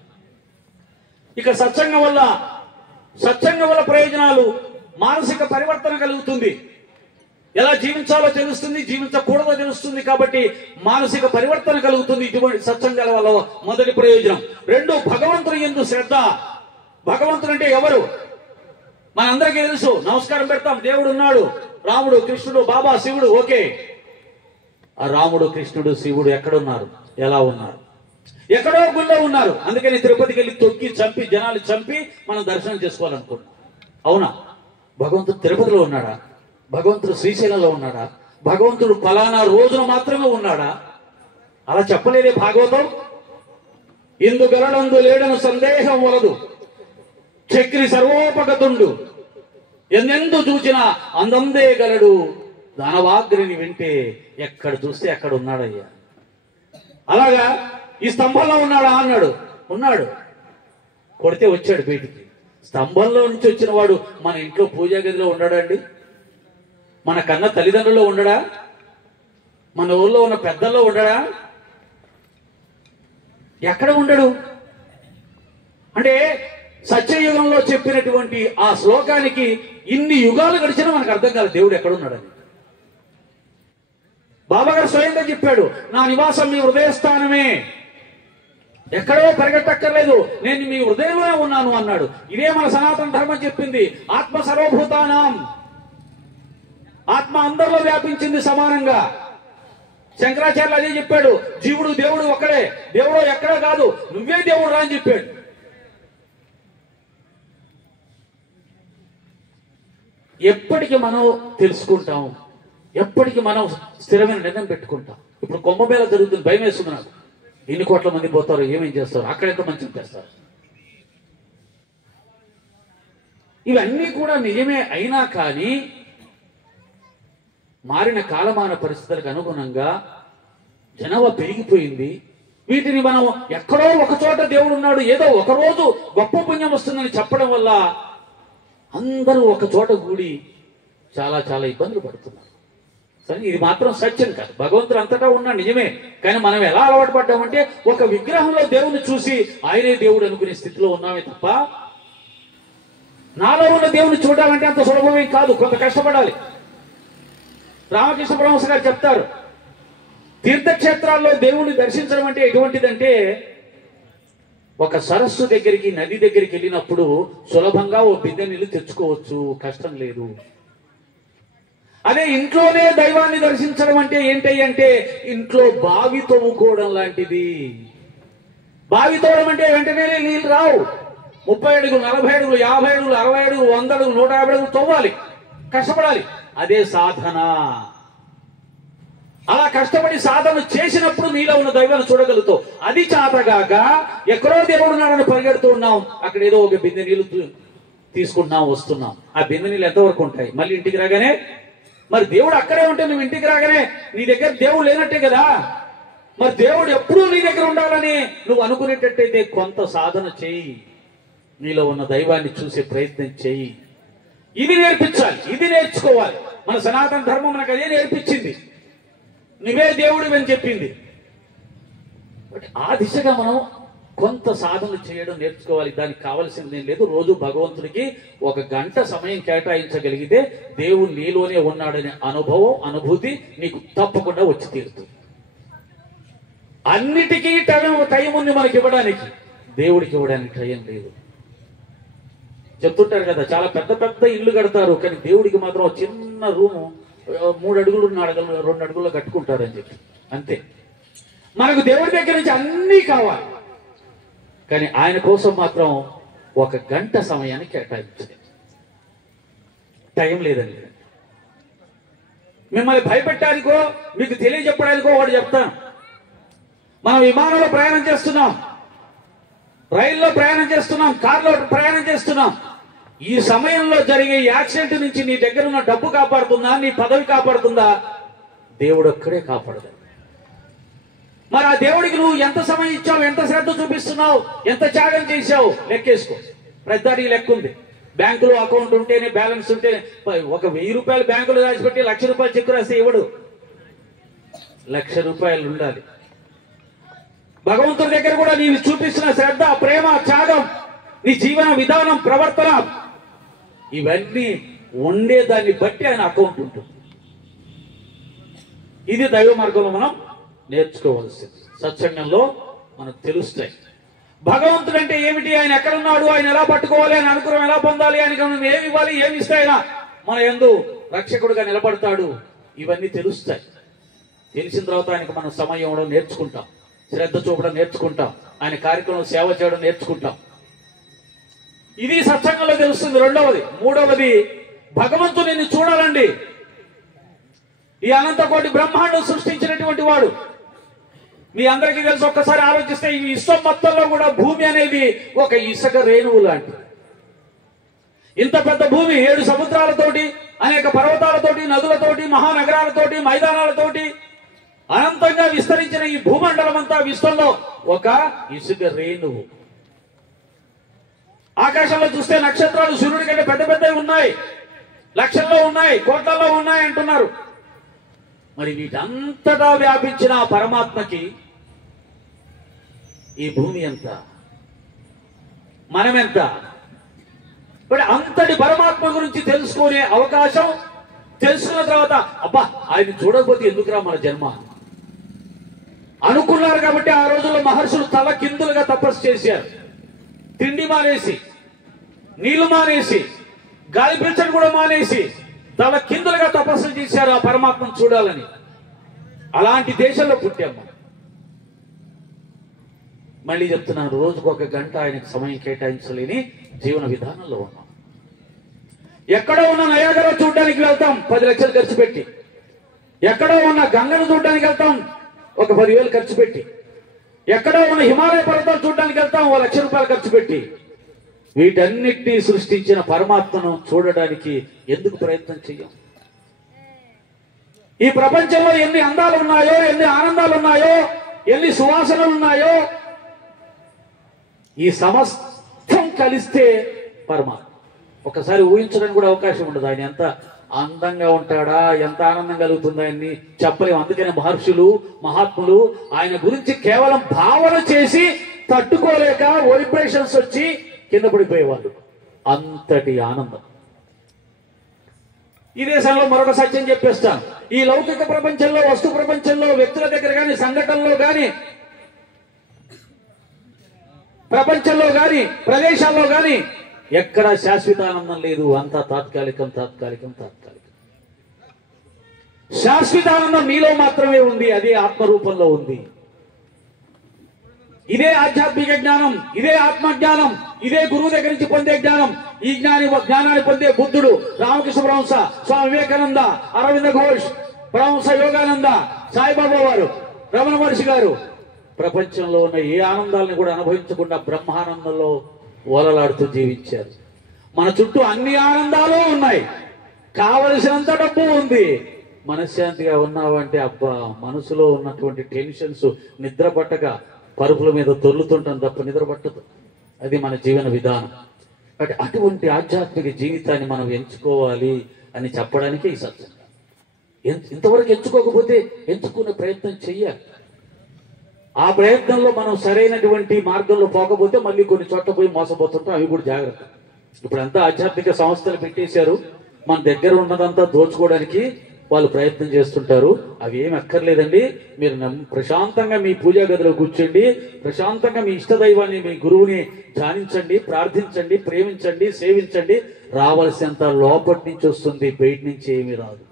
ఇక సత్సంగం వల్ల ప్రయోజనాలు: మానసిక పరివర్తన కలుగుతుంది. ఎలా జీవించాలో తెలుస్తుంది, జీవించకూడదో తెలుస్తుంది. కాబట్టి మానసిక పరివర్తన కలుగుతుంది ఇటువంటి సత్సంగాల వల్ల. మొదటి ప్రయోజనం. 2, భగవంతుని యందు శ్రద్ధ. భగవంతుడు అంటే ఎవరు? మనందరికీ తెలుసు. నమస్కారం పెడతాం, దేవుడు ఉన్నాడు, రాముడు, కృష్ణుడు, బాబా, శివుడు. ఓకే, ఆ రాముడు, కృష్ణుడు, శివుడు ఎక్కడున్నారు? ఎలా ఉన్నారు? ఎక్కడో గుళ్ళో ఉన్నారు. అందుకని తిరుపతికి వెళ్ళి తొక్కి చంపి, జనాలు చంపి మనం దర్శనం చేసుకోవాలనుకున్నాం. అవునా? భగవంతుడు తిరుపతిలో ఉన్నాడా? భగవంతుడు శ్రీశైలంలో ఉన్నాడా? భగవంతుడు ఫలానా రోజున మాత్రమే ఉన్నాడా? అలా చెప్పలేదే భాగవతం. ఇందు గలడందు లేడను సందేహం వలదు, చక్రి సర్వోపగతుండు, ఎన్నెందు చూచినా అందందే గలడు, దానవాగ్రిని వింటే ఎక్కడ చూస్తే అక్కడ ఉన్నాడయ్యా. అలాగా ఈ స్తంభంలో ఉన్నాడా అన్నాడు. ఉన్నాడు. కొడితే వచ్చాడు బయటికి. స్తంభంలో నుంచి వచ్చిన వాడు మన ఇంట్లో పూజా గదిలో ఉండడా అండి? మన కన్న తల్లిదండ్రుల్లో ఉండడా? మన ఊళ్ళో ఉన్న పెద్దల్లో ఉండడా? ఎక్కడ ఉండడు? అంటే సత్యయుగంలో చెప్పినటువంటి ఆ శ్లోకానికి ఇన్ని యుగాలు గడిచినా మనకు అర్థం కాదు దేవుడు ఎక్కడున్నాడని. బాబాగారు స్వయంగా చెప్పాడు, నా నివాసం మీ హృదయస్థానమే, ఎక్కడో పరిగెట్టక్కర్లేదు, నేను మీ హృదయంలో ఉన్నాను అన్నాడు. ఇదే మన సనాతన ధర్మం చెప్పింది. ఆత్మ సర్వభూతానాం. ఆత్మ అందరిలో వ్యాపించింది సమానంగా. శంకరాచార్యులు అదే చెప్పాడు. జీవుడు దేవుడు ఒక్కడే, దేవుడు ఎక్కడో కాదు, నువ్వే దేవుడు రా అని చెప్పాడు. ఎప్పటికి మనం తెలుసుకుంటాం, ఎప్పటికి మనం స్థిరమైన నిర్ణయం పెట్టుకుంటాం. ఇప్పుడు కుంభమేళ జరుగుతుంది, భయం వేస్తుంది నాకు. ఎన్ని కోట్ల మంది పోతారు, ఏమేం చేస్తారు, అక్కడ ఎంత మంచి చేస్తారు. ఇవన్నీ కూడా నిజమే అయినా కానీ మారిన కాలమాన పరిస్థితులకు అనుగుణంగా జనాభా పెరిగిపోయింది. వీటిని మనం ఎక్కడో ఒక చోట దేవుడు ఉన్నాడు, ఏదో ఒక రోజు గొప్ప పుణ్యం వస్తుందని చెప్పడం వల్ల అందరూ ఒక చోట కూడి చాలా చాలా ఇబ్బందులు పడుతున్నారు. సరే, ఇది మాత్రం సత్యం కాదు. భగవంతుడు అంతటా ఉన్నాడు నిజమే. కానీ మనం ఎలా అలవాటు పడ్డామంటే ఒక విగ్రహంలో దేవుణ్ణి చూసి ఆయనే దేవుడు అనుకునే స్థితిలో ఉన్నామే తప్ప నాలో ఉన్న దేవుని చూడాలంటే అంత సులభమే కాదు, కొంత కష్టపడాలి. రామకృష్ణ పరమహంస గారు చెప్తారు, తీర్థక్షేత్రాల్లో దేవుణ్ణి దర్శించడం అంటే ఎటువంటిదంటే ఒక సరస్సు దగ్గరికి, నది దగ్గరికి వెళ్ళినప్పుడు సులభంగా ఓ బిందె నీళ్ళు తెచ్చుకోవచ్చు, కష్టం లేదు. అదే ఇంట్లోనే దైవాన్ని దర్శించడం అంటే ఏంటి అంటే ఇంట్లో బావి తవ్వుకోవడం లాంటిది. బావి తవ్వడం అంటే వెంటనే నీళ్ళు రావు. 30 అడుగులు, 40 అడుగులు, 50 అడుగులు, 60 అడుగులు, 100 అడుగులు, 150 అడుగులు తవ్వాలి, కష్టపడాలి. అదే సాధన. అలా కష్టపడి సాధన చేసినప్పుడు నీలో ఉన్న దైవాన్ని చూడగలుగుతావు. అది చాతగాక ఎక్కడో దేవుడు ఉన్నాడని పరిగెడుతూ ఉన్నాం, అక్కడ ఏదో ఒక బిందె నీళ్ళు తీసుకుంటున్నాం, వస్తున్నాం. ఆ బిందె నీళ్ళు ఎంతవరకు ఉంటాయి? మళ్ళీ ఇంటికి రాగానే, మరి దేవుడు అక్కడే ఉంటే నువ్వు ఇంటికి రాగానే నీ దగ్గర దేవుడు లేనట్టే కదా. మరి దేవుడు ఎప్పుడూ నీ దగ్గర ఉండాలని నువ్వు అనుకునేటట్టయితే కొంత సాధన చేయి, నీలో ఉన్న దైవాన్ని చూసే ప్రయత్నం చేయి. ఇది నేర్పించాలి, ఇది నేర్చుకోవాలి. మన సనాతన ధర్మం మనకు అదే నేర్పించింది. నువ్వే దేవుడు అని చెప్పింది. ఆ దిశగా మనం కొంత సాధన చేయడం నేర్చుకోవాలి. దానికి కావాల్సింది ఏం లేదు. రోజు భగవంతుడికి 1 గంట సమయం కేటాయించగలిగితే దేవుడు నీలోనే ఉన్నాడనే అనుభవం, అనుభూతి నీకు తప్పకుండా వచ్చి తీరుతుంది. అన్నిటికీ టైం ఉంది మనకి ఇవ్వడానికి, దేవుడికి ఇవ్వడానికి టైం లేదు. చెప్తుంటారు కదా, చాలా పెద్ద పెద్ద ఇల్లు కడతారు, కానీ దేవుడికి మాత్రం చిన్న రూము 3 అడుగులు 4 అడుగులు 2 అడుగుల్లో కట్టుకుంటారని చెప్పి. అంతే. మనకు దేవుడి దగ్గర నుంచి అన్నీ కావాలి, కానీ ఆయన కోసం మాత్రం 1 గంట సమయాన్ని కేటాయించలేదు. టైం లేదండి. మిమ్మల్ని భయపెట్టానికో మీకు తెలియజెప్పడానికో వాడు చెప్తాను. మనం విమానంలో ప్రయాణం చేస్తున్నాం, రైల్లో ప్రయాణం చేస్తున్నాం, కారులో ప్రయాణం చేస్తున్నాం. ఈ సమయంలో జరిగే యాక్సిడెంట్ నుంచి నీ దగ్గర ఉన్న డబ్బు కాపాడుతుందా, నీ పదవి కాపాడుతుందా? దేవుడు ఒక్కడే కాపాడదు. మరి ఆ దేవుడికి నువ్వు ఎంత సమయం ఇచ్చావు, ఎంత శ్రద్ధ చూపిస్తున్నావు, ఎంత త్యాగం చేశావు లెక్కేసుకో. ప్రతిదానికి లెక్క ఉంది. బ్యాంకులో అకౌంట్ ఉంటేనే, బ్యాలెన్స్ ఉంటే, ఒక 1000 రూపాయలు బ్యాంకులో దాచిపెట్టి 1,00,000 రూపాయలు చెక్కు రాస్తే ఇవ్వడు. 1,00,000 రూపాయలు ఉండాలి. భగవంతుడి దగ్గర కూడా నీవు చూపిస్తున్న శ్రద్ధ, ప్రేమ, త్యాగం, నీ జీవన విధానం, ప్రవర్తన, ఇవన్నీ ఉండేదాన్ని బట్టి ఆయన అకౌంట్ ఉంటుంది. ఇది దైవ మార్గంలో మనం నేర్చుకోవాల్సింది. సత్సంగంలో మనకు తెలుస్తాయి. భగవంతుడు అంటే ఏమిటి, ఆయన ఎక్కడున్నాడు, ఆయన ఎలా పట్టుకోవాలి, ఆయన అనుగ్రహం ఎలా పొందాలి, ఆయనకి మనం ఏమి ఇవ్వాలి, ఏమి ఇస్తే ఆయన మన యందు రక్షకుడుగా నిలబడతాడు, ఇవన్నీ తెలుస్తాయి. తెలిసిన తర్వాత ఆయనకు మనం సమయం ఇవ్వడం నేర్చుకుంటాం, శ్రద్ధ చూపడం నేర్చుకుంటాం, ఆయన కార్యక్రమం సేవ చేయడం నేర్చుకుంటాం. ఇది సత్సంగంలో తెలుస్తుంది. రెండవది. మూడవది, భగవంతుడు నిన్ను చూడాలండి. ఈ అనంత కోటి బ్రహ్మాండం సృష్టించినటువంటి వాడు. మీ అందరికీ తెలుసు, ఒక్కసారి ఆలోచిస్తే ఈ విశ్వం మొత్తంలో కూడా భూమి అనేది ఒక ఇసుక రేణువు లాంటిది. ఇంత పెద్ద భూమి 7 సముద్రాలతోటి, అనేక పర్వతాలతోటి, నదులతోటి, మహానగరాలతోటి, మైదానాలతోటి అనంతంగా విస్తరించిన ఈ భూమండలం అంతా విశ్వంలో ఒక ఇసుక రేణువు. ఆకాశంలో చూస్తే నక్షత్రాలు సూర్యుడి కంటే పెద్ద పెద్దవి ఉన్నాయి, లక్షల్లో ఉన్నాయి, కోట్లలో ఉన్నాయి అంటున్నారు. మరి వీటంతటా వ్యాపించిన పరమాత్మకి ఈ భూమి ఎంత, మనమెంత? బట్ అంతటి పరమాత్మ గురించి తెలుసుకునే అవకాశం, తెలుసుకున్న తర్వాత అబ్బా ఆయన చూడకపోతే ఎందుకురా మన జన్మ అనుకున్నారు. కాబట్టి ఆ రోజుల్లో మహర్షులు తల కిందులుగా తపస్సు చేశారు. తిండి మానేసి, నీళ్లు మానేసి, గాలి పీల్చడం కూడా మానేసి తల కిందులుగా తపస్సు చేశారు ఆ పరమాత్మను చూడాలని. అలాంటి దేశంలో పుట్టాము. మళ్ళీ చెప్తున్నాను, రోజుకు 1 గంట ఆయనకు సమయం కేటాయించలేని జీవన విధానంలో ఉన్నాం. ఎక్కడో ఉన్న నయాగరా చూడడానికి వెళ్తాం 10 లక్షలు ఖర్చు పెట్టి, ఎక్కడో ఉన్న గంగను చూడడానికి వెళ్తాం ఒక 10,000 ఖర్చు పెట్టి, ఎక్కడో ఉన్న హిమాలయ పర్వతాలు చూడడానికి వెళ్తాం 1,00,000 రూపాయలు ఖర్చు పెట్టి. వీటన్నిటినీ సృష్టించిన పరమాత్మను చూడడానికి ఎందుకు ప్రయత్నం చెయ్యం? ఈ ప్రపంచంలో ఎన్ని అందాలు ఉన్నాయో, ఎన్ని ఆనందాలు ఉన్నాయో, ఎన్ని సువాసనలు ఉన్నాయో, ఈ సమస్తం కలిస్తే పరమాత్మ. ఒకసారి ఊహించడానికి కూడా అవకాశం ఉండదు. ఆయన ఎంత అందంగా ఉంటాడా, ఎంత ఆనందం కలుగుతుందా అని చెప్పలేము. అందుకనే మహర్షులు, మహాత్ములు ఆయన గురించి కేవలం భావన చేసి తట్టుకోలేక వైబ్రేషన్స్ వచ్చి కింద పడిపోయేవాళ్ళు. అంతటి ఆనందం. ఈ దేశంలో మరొక సత్యం చెప్పేస్తాను. ఈ లౌకిక ప్రపంచంలో, వస్తు ప్రపంచంలో, వ్యక్తుల దగ్గర కానీ, సంఘటనలో కానీ, ప్రపంచంలో కానీ, ప్రదేశాల్లో కానీ ఎక్కడ శాశ్వత ఆనందం లేదు. అంతా తాత్కాలికం, తాత్కాలికం, తాత్కాలికం. శాశ్వత ఆనందం నీలో మాత్రమే ఉంది. అదే ఆత్మరూపంలో ఉంది. ఇదే ఆధ్యాత్మిక జ్ఞానం, ఇదే ఆత్మజ్ఞానం, ఇదే గురువు దగ్గర నుంచి పొందే జ్ఞానం. ఈ జ్ఞానాన్ని పొందే బుద్ధుడు, రామకృష్ణ పరమహంస, స్వామి వివేకానంద, అరవింద ఘోష్, పరమహంస యోగానంద, సాయిబాబా వారు, రమణ మహర్షి గారు ప్రపంచంలో ఉన్న ఏ ఆనందాలను కూడా అనుభవించకుండా బ్రహ్మానందంలో ఓలలాడుతూ జీవించారు. మన చుట్టూ అన్ని ఆనందాలు ఉన్నాయి, కావలసినంత డబ్బు ఉంది. మనశ్శాంతిగా ఉన్నావంటే అబ్బా, మనసులో ఉన్నటువంటి టెన్షన్స్ నిద్ర పట్టక పరుపుల మీద తొర్లుతుంటాం తప్ప నిద్ర పట్టదు. అది మన జీవన విధానం. కాబట్టి అటువంటి ఆధ్యాత్మిక జీవితాన్ని మనం ఎంచుకోవాలి అని చెప్పడానికి ఈ సత్యం. ఇంతవరకు ఎంచుకోకపోతే ఎంచుకునే ప్రయత్నం చెయ్యాలి. ఆ ప్రయత్నంలో మనం సరైనటువంటి మార్గంలో పోకపోతే మళ్ళీ కొన్ని చోట్ల పోయి మోసపోతుంటాం. అవి కూడా జాగ్రత్త. ఇప్పుడంతా ఆధ్యాత్మిక సంస్థలు పెట్టేశారు. మన దగ్గర ఉన్నదంతా దోచుకోవడానికి వాళ్ళు ప్రయత్నం చేస్తుంటారు. అవి ఏమి అక్కర్లేదండి. మీరు ప్రశాంతంగా మీ పూజా గదిలో కూర్చోండి, ప్రశాంతంగా మీ ఇష్టదైవాన్ని, మీ గురువుని ధ్యానించండి, ప్రార్థించండి, ప్రేమించండి, సేవించండి. రావాల్సినంత లోపటి నుంచి వస్తుంది, బయట నుంచి ఏమీ రాదు.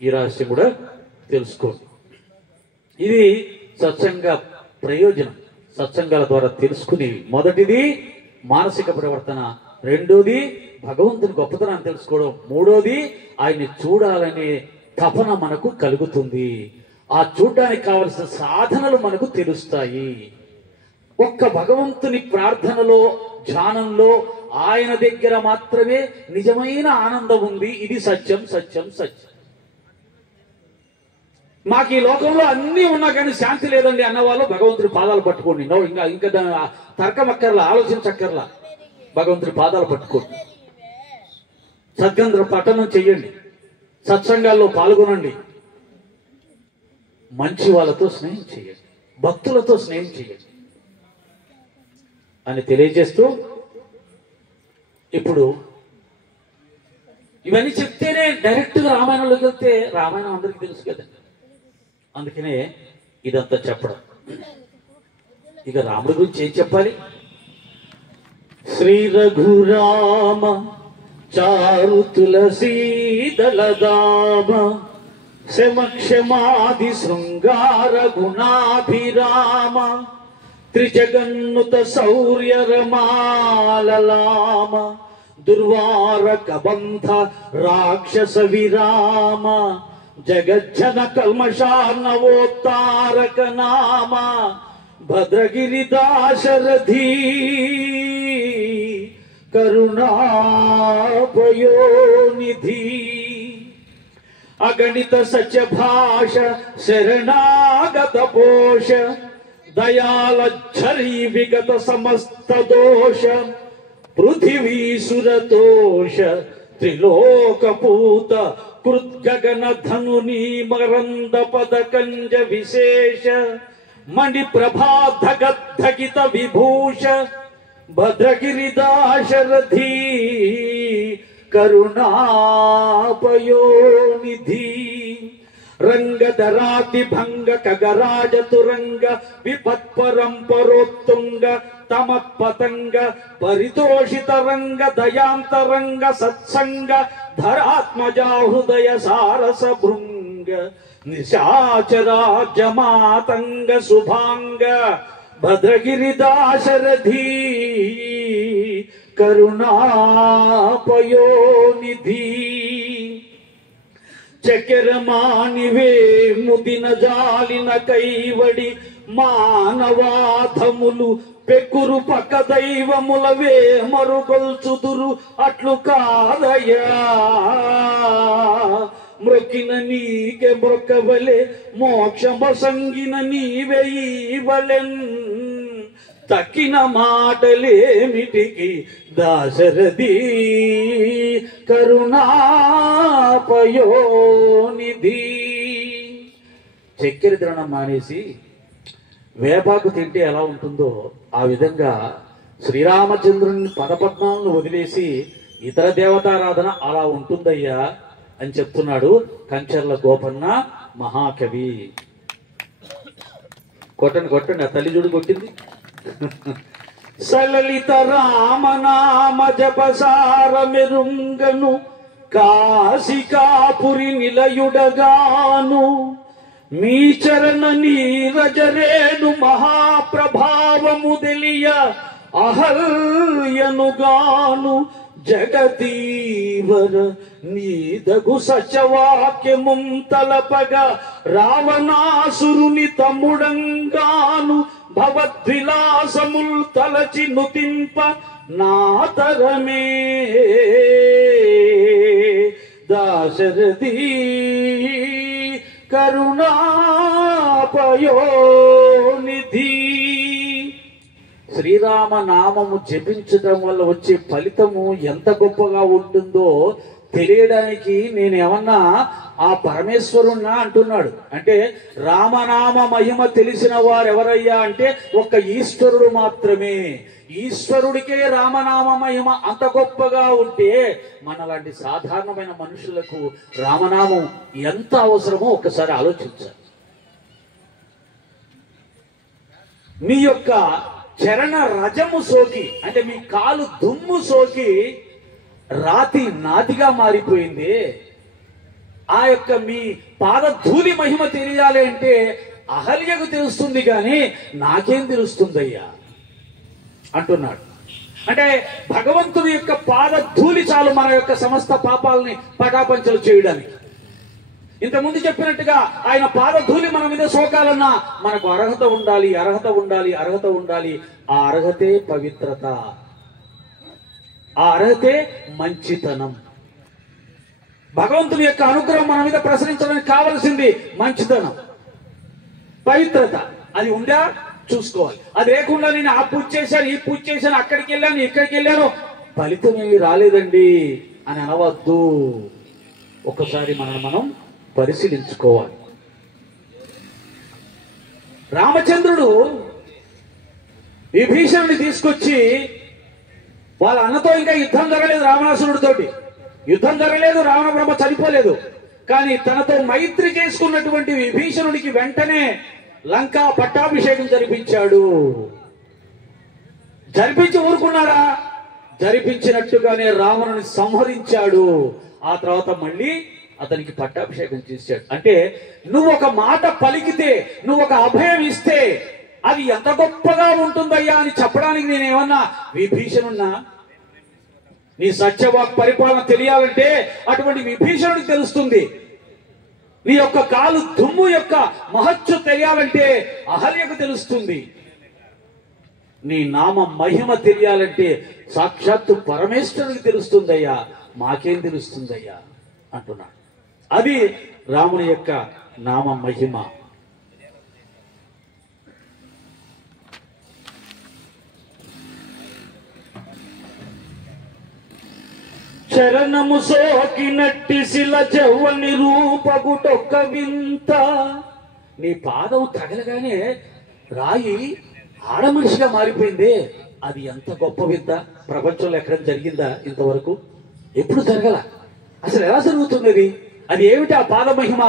ఈ రహస్యం కూడా తెలుసుకోండి. ఇది సత్సంగ ప్రయోజనం. సత్సంగాల ద్వారా తెలుసుకుని, మొదటిది మానసిక పరివర్తన, రెండోది భగవంతుని గొప్పతనాన్ని తెలుసుకోవడం, మూడోది ఆయన్ని చూడాలనే తపన మనకు కలుగుతుంది. ఆ చూడడానికి కావలసిన సాధనలు మనకు తెలుస్తాయి. ఒక్క భగవంతుని ప్రార్థనలో ధ్యానంలో ఆయన దగ్గర మాత్రమే నిజమైన ఆనందం ఉంది. ఇది సత్యం, సత్యం, సత్యం. మాకు ఈ లోకంలో అన్నీ ఉన్నా కానీ శాంతి లేదండి అన్నవాళ్ళు భగవంతుడి పాదాలు పట్టుకోండి. ఇంకా తర్కమక్కర్లా, ఆలోచించక్కర్లా, భగవంతుడి పాదాలు పట్టుకోండి. సద్గ్రంథ పఠనం చెయ్యండి, సత్సంగాల్లో పాల్గొనండి, మంచి వాళ్ళతో స్నేహం చేయండి, భక్తులతో స్నేహం చేయండి అని తెలియజేస్తూ, ఇప్పుడు ఇవన్నీ చెప్తేనే డైరెక్ట్గా రామాయణంలోకి వెళ్తే రామాయణం అందరికీ తెలుసు కదండి. అందుకనే ఇదంతా చెప్పడం. ఇక రాముడి గురించి ఏం చెప్పాలి? శ్రీ రఘురామ చారు తులసీదళదామ శమక్షమాది శృంగార గుణాభిరామ త్రిజగన్నుత శౌర్య రమాలలామ దుర్వారక బంధ రాక్షస విరామ జగజ్జన కల్మషార్ణవోత్తారక నామ భద్రగిరి దాశరథీ కరుణాపయోనిధి అగణిత సత్య భాష శరణాగత పోష దయాలఝరీ విగత సమస్త దోష పృథివీసురతోష త్రిలోకపూత కృద్గగన ధనుని మరంద పద కంజ విశేష మణి ప్రభాధగద్ధగిత విభూష భద్రగిరి దాశరథీ కరుణాపయోనిధి రంగధరాతి భంగ ఖగరాజ తురంగ విపత్పరంపరోత్తుంగ తమ పతంగ పరితోషిత రంగ దయాంతరంగ సత్సంగ ధరాత్మజా హృదయ సారస భృంగ నిశాచరాజమాతంగ శుభాంగ భద్రగిరి దాశరథీ కరుణాపయోనిధి చక్రమానివే ముదిన జాలిన కైవడి మానవాధములు పెక్కురు పక్క దైవములవే మరుగొల్చుదురు అట్లు కాదయా మ్రొక్కిన నీకె మ్రొక్కవలే మోక్షమ సంగిన నీవే ఈవలెన్ తక్కిన మాటలేమిటికి దాశరథీ కరుణాపయోనిధి. చక్కెర తినడం మానేసి వేపాకు తింటే ఎలా ఉంటుందో ఆ విధంగా శ్రీరామచంద్రుని పదపద్మాలను వదిలేసి ఇతర దేవతారాధన అలా ఉంటుందయ్యా అని చెప్తున్నాడు కంచర్ల గోపన్న మహాకవి. కొట్టండి కొట్టండి, ఆ తల్లి చూడు కొట్టింది. సలలిత రామనామ జపసార మెరుంగను కాశికాపురి నిలయుడగాను మీ చరణ నీరజరేణు మహాప్రభావము తెలియ అహల్యనుగాను జగదీవర నీదగు సచవాక్యముం తలపగా రావణాసురుని తమ్ముడంగాను భవద్విలాసముల్ తలచి నుతింప నాతరమే దాశరథీ కరుణాపయోనిధి. శ్రీరామ నామము జపించడం వల్ల వచ్చే ఫలితము ఎంత గొప్పగా ఉంటుందో తెలియడానికి నేనేమన్నా ఆ పరమేశ్వరుణ్ణా అంటున్నాడు. అంటే రామనామ మహిమ తెలిసిన వారు ఎవరయ్యా అంటే ఒక్క ఈశ్వరుడు మాత్రమే. ఈశ్వరుడికే రామనామ మహిమ అంత గొప్పగా ఉంటే మనలాంటి సాధారణమైన మనుషులకు రామనామం ఎంత అవసరమో ఒక్కసారి ఆలోచించాలి. మీ యొక్క చరణ రజము సోకి అంటే మీ కాలు దుమ్ము సోకి రాతి నాతిగా మారిపోయింది. ఆ యొక్క మీ పాద ధూళి మహిమ తెలియాలి అంటే అహల్యకు తెలుస్తుంది కానీ నాకేం తెలుస్తుందయ్యా అంటున్నాడు. అంటే భగవంతుడి యొక్క పాద ధూళి చాలు మన యొక్క సమస్త పాపాలని పటాపంచలు చేయడానికి. ఇంతకుముందు చెప్పినట్టుగా ఆయన పాద ధూళి మన మీద సోకాలన్నా మనకు అర్హత ఉండాలి, అర్హత ఉండాలి, అర్హత ఉండాలి. ఆ అర్హతే పవిత్రత. ఆ అర్హతే మంచితనం. భగవంతుని యొక్క అనుగ్రహం మన మీద ప్రసరించడానికి కావలసింది మంచితనం, పవిత్రత. అది ఉందా చూసుకోవాలి. అది లేకుండా నేను ఆ పూజ చేశాను, ఈ పూజ చేశాను, అక్కడికి వెళ్ళాను, ఇక్కడికి వెళ్ళాను, ఫలితం ఏమి రాలేదండి అని అనవద్దు. ఒకసారి మనం పరిశీలించుకోవాలి. రామచంద్రుడు విభీషణుని తీసుకొచ్చి వాళ్ళ అన్నతో ఇంకా యుద్ధం జరగలేదు, రావణాసురుడితోటి యుద్ధం జరగలేదు, రావణ బ్రహ్మ చనిపోలేదు. కానీ తనతో మైత్రి చేసుకున్నటువంటి విభీషణుడికి వెంటనే లంకా పట్టాభిషేకం జరిపించాడు. జరిపించి ఊరుకున్నాడా? జరిపించినట్టుగానే రావణుని సంహరించాడు. ఆ తర్వాత మళ్ళీ అతనికి పట్టాభిషేకం చేశాడు. అంటే నువ్వు ఒక మాట పలికితే, నువ్వు ఒక అభయం ఇస్తే అది ఎంత గొప్పగా ఉంటుందయ్యా అని చెప్పడానికి నేనేమన్నా విభీషణున్నా? నీ సత్యవాక్ పరిపాలన తెలియాలంటే అటువంటి విభీషణుడికి తెలుస్తుంది. నీ యొక్క కాలు దుమ్ము యొక్క మహత్సు తెలియాలంటే అహల్యకు తెలుస్తుంది. నీ నామ మహిమ తెలియాలంటే సాక్షాత్తు పరమేశ్వరుడికి తెలుస్తుందయ్యా, మాకేం తెలుస్తుందయ్యా అంటున్నాడు. అది రాముని యొక్క నామ మహిమ. చరణము సోకినట్టి శిల చెవ్వని రూపగుటొక్క వింత. నీ పాదం తగలగానే రాయి ఆడమనిషిగా మారిపోయింది. అది ఎంత గొప్ప వింత! ప్రపంచంలో ఎక్కడ జరిగిందా ఇంతవరకు? ఎప్పుడు జరగల. అసలు ఎలా జరుగుతున్నది? అది ఏమిటి ఆ పాద మహిమ?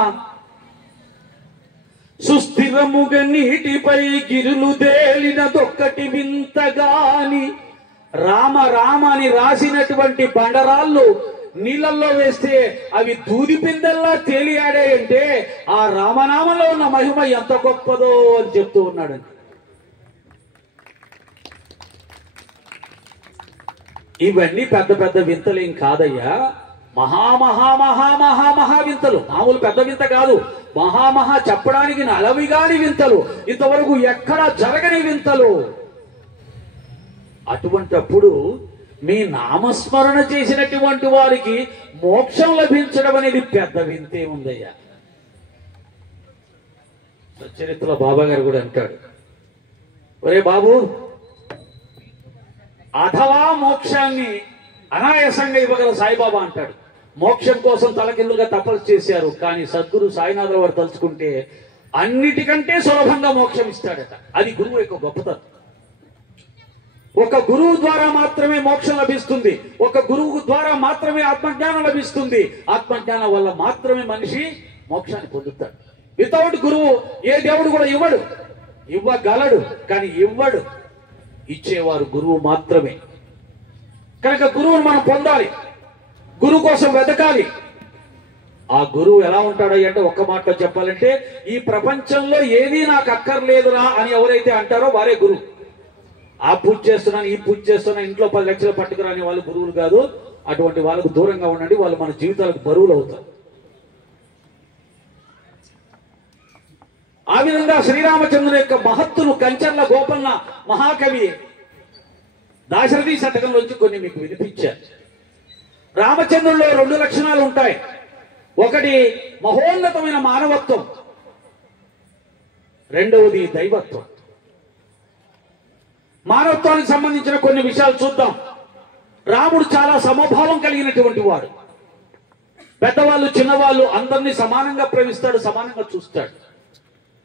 సుస్థిరముగా నీటిపై గిరులు తేలినదొక్కటి వింతగాని, రామ రామ అని రాసినటువంటి బండరాళ్ళు నీళ్ళల్లో వేస్తే అవి దూది పిందల్లా తేలియాడాయంటే ఆ రామనామంలో ఉన్న మహిమ ఎంత గొప్పదో అని చెప్తూ ఉన్నాడండి. ఇవన్నీ పెద్ద పెద్ద వింతలేం కాదయ్యా, మహా వింతలు. మామూలు పెద్ద వింత కాదు, మహా చెప్పడానికి నలవిగాని వింతలు, ఇంతవరకు ఎక్కడా జరగని వింతలు. అటువంటప్పుడు మీ నామస్మరణ చేసినటువంటి వారికి మోక్షం లభించడం అనేది పెద్ద వింతే ఉందయ్యా. చరిత్రలో బాబా గారు కూడా అంటాడు, ఒరే బాబు, అథవా మోక్షాన్ని అనాయాసంగా ఇవ్వగల సాయిబాబా అంటాడు. మోక్షం కోసం తలకిందులుగా తపస్సు చేశారు, కానీ సద్గురు సాయినాథుల వారు తలుచుకుంటే అన్నిటికంటే సులభంగా మోక్షం ఇస్తాడట. అది గురువు యొక్క గొప్పతనం. ఒక గురువు ద్వారా మాత్రమే మోక్షం లభిస్తుంది, ఒక గురువు ద్వారా మాత్రమే ఆత్మజ్ఞానం లభిస్తుంది, ఆత్మజ్ఞానం వల్ల మాత్రమే మనిషి మోక్షాన్ని పొందుతాడు. వితౌట్ గురువు ఏ దేవుడు కూడా ఇవ్వడు. ఇవ్వగలడు కానీ ఇవ్వడు, ఇచ్చేవారు గురువు మాత్రమే. కనుక గురువును మనం పొందాలి, గురువు కోసం వెతకాలి. ఆ గురువు ఎలా ఉంటాడో అంటే ఒక్క మాటలో చెప్పాలంటే, ఈ ప్రపంచంలో ఏదీ నాకు అక్కర్లేదురా అని ఎవరైతే అంటారో వారే గురువు. ఆ పూజ చేస్తున్నాను, ఈ పూజ చేస్తున్నాను, ఇంట్లో 10 లక్షలు పట్టుకురాని వాళ్ళు గురువులు కాదు. అటువంటి వాళ్ళకు దూరంగా ఉండండి, వాళ్ళు మన జీవితాలకు బరువులు అవుతారు. ఆ విధంగా శ్రీరామచంద్రుని యొక్క మహత్తును కంచర్ల గోపన్న మహాకవి దాశరథి శతకంలోంచి కొన్ని మీకు వినిపించారు. రామచంద్రుల్లో 2 లక్షణాలు ఉంటాయి. ఒకటి మహోన్నతమైన మానవత్వం, రెండవది దైవత్వం. మానవత్వానికి సంబంధించిన కొన్ని విషయాలు చూద్దాం. రాముడు చాలా సమభావం కలిగినటువంటి వాడు. పెద్దవాళ్ళు చిన్నవాళ్ళు అందరినీ సమానంగా ప్రేమిస్తాడు, సమానంగా చూస్తాడు.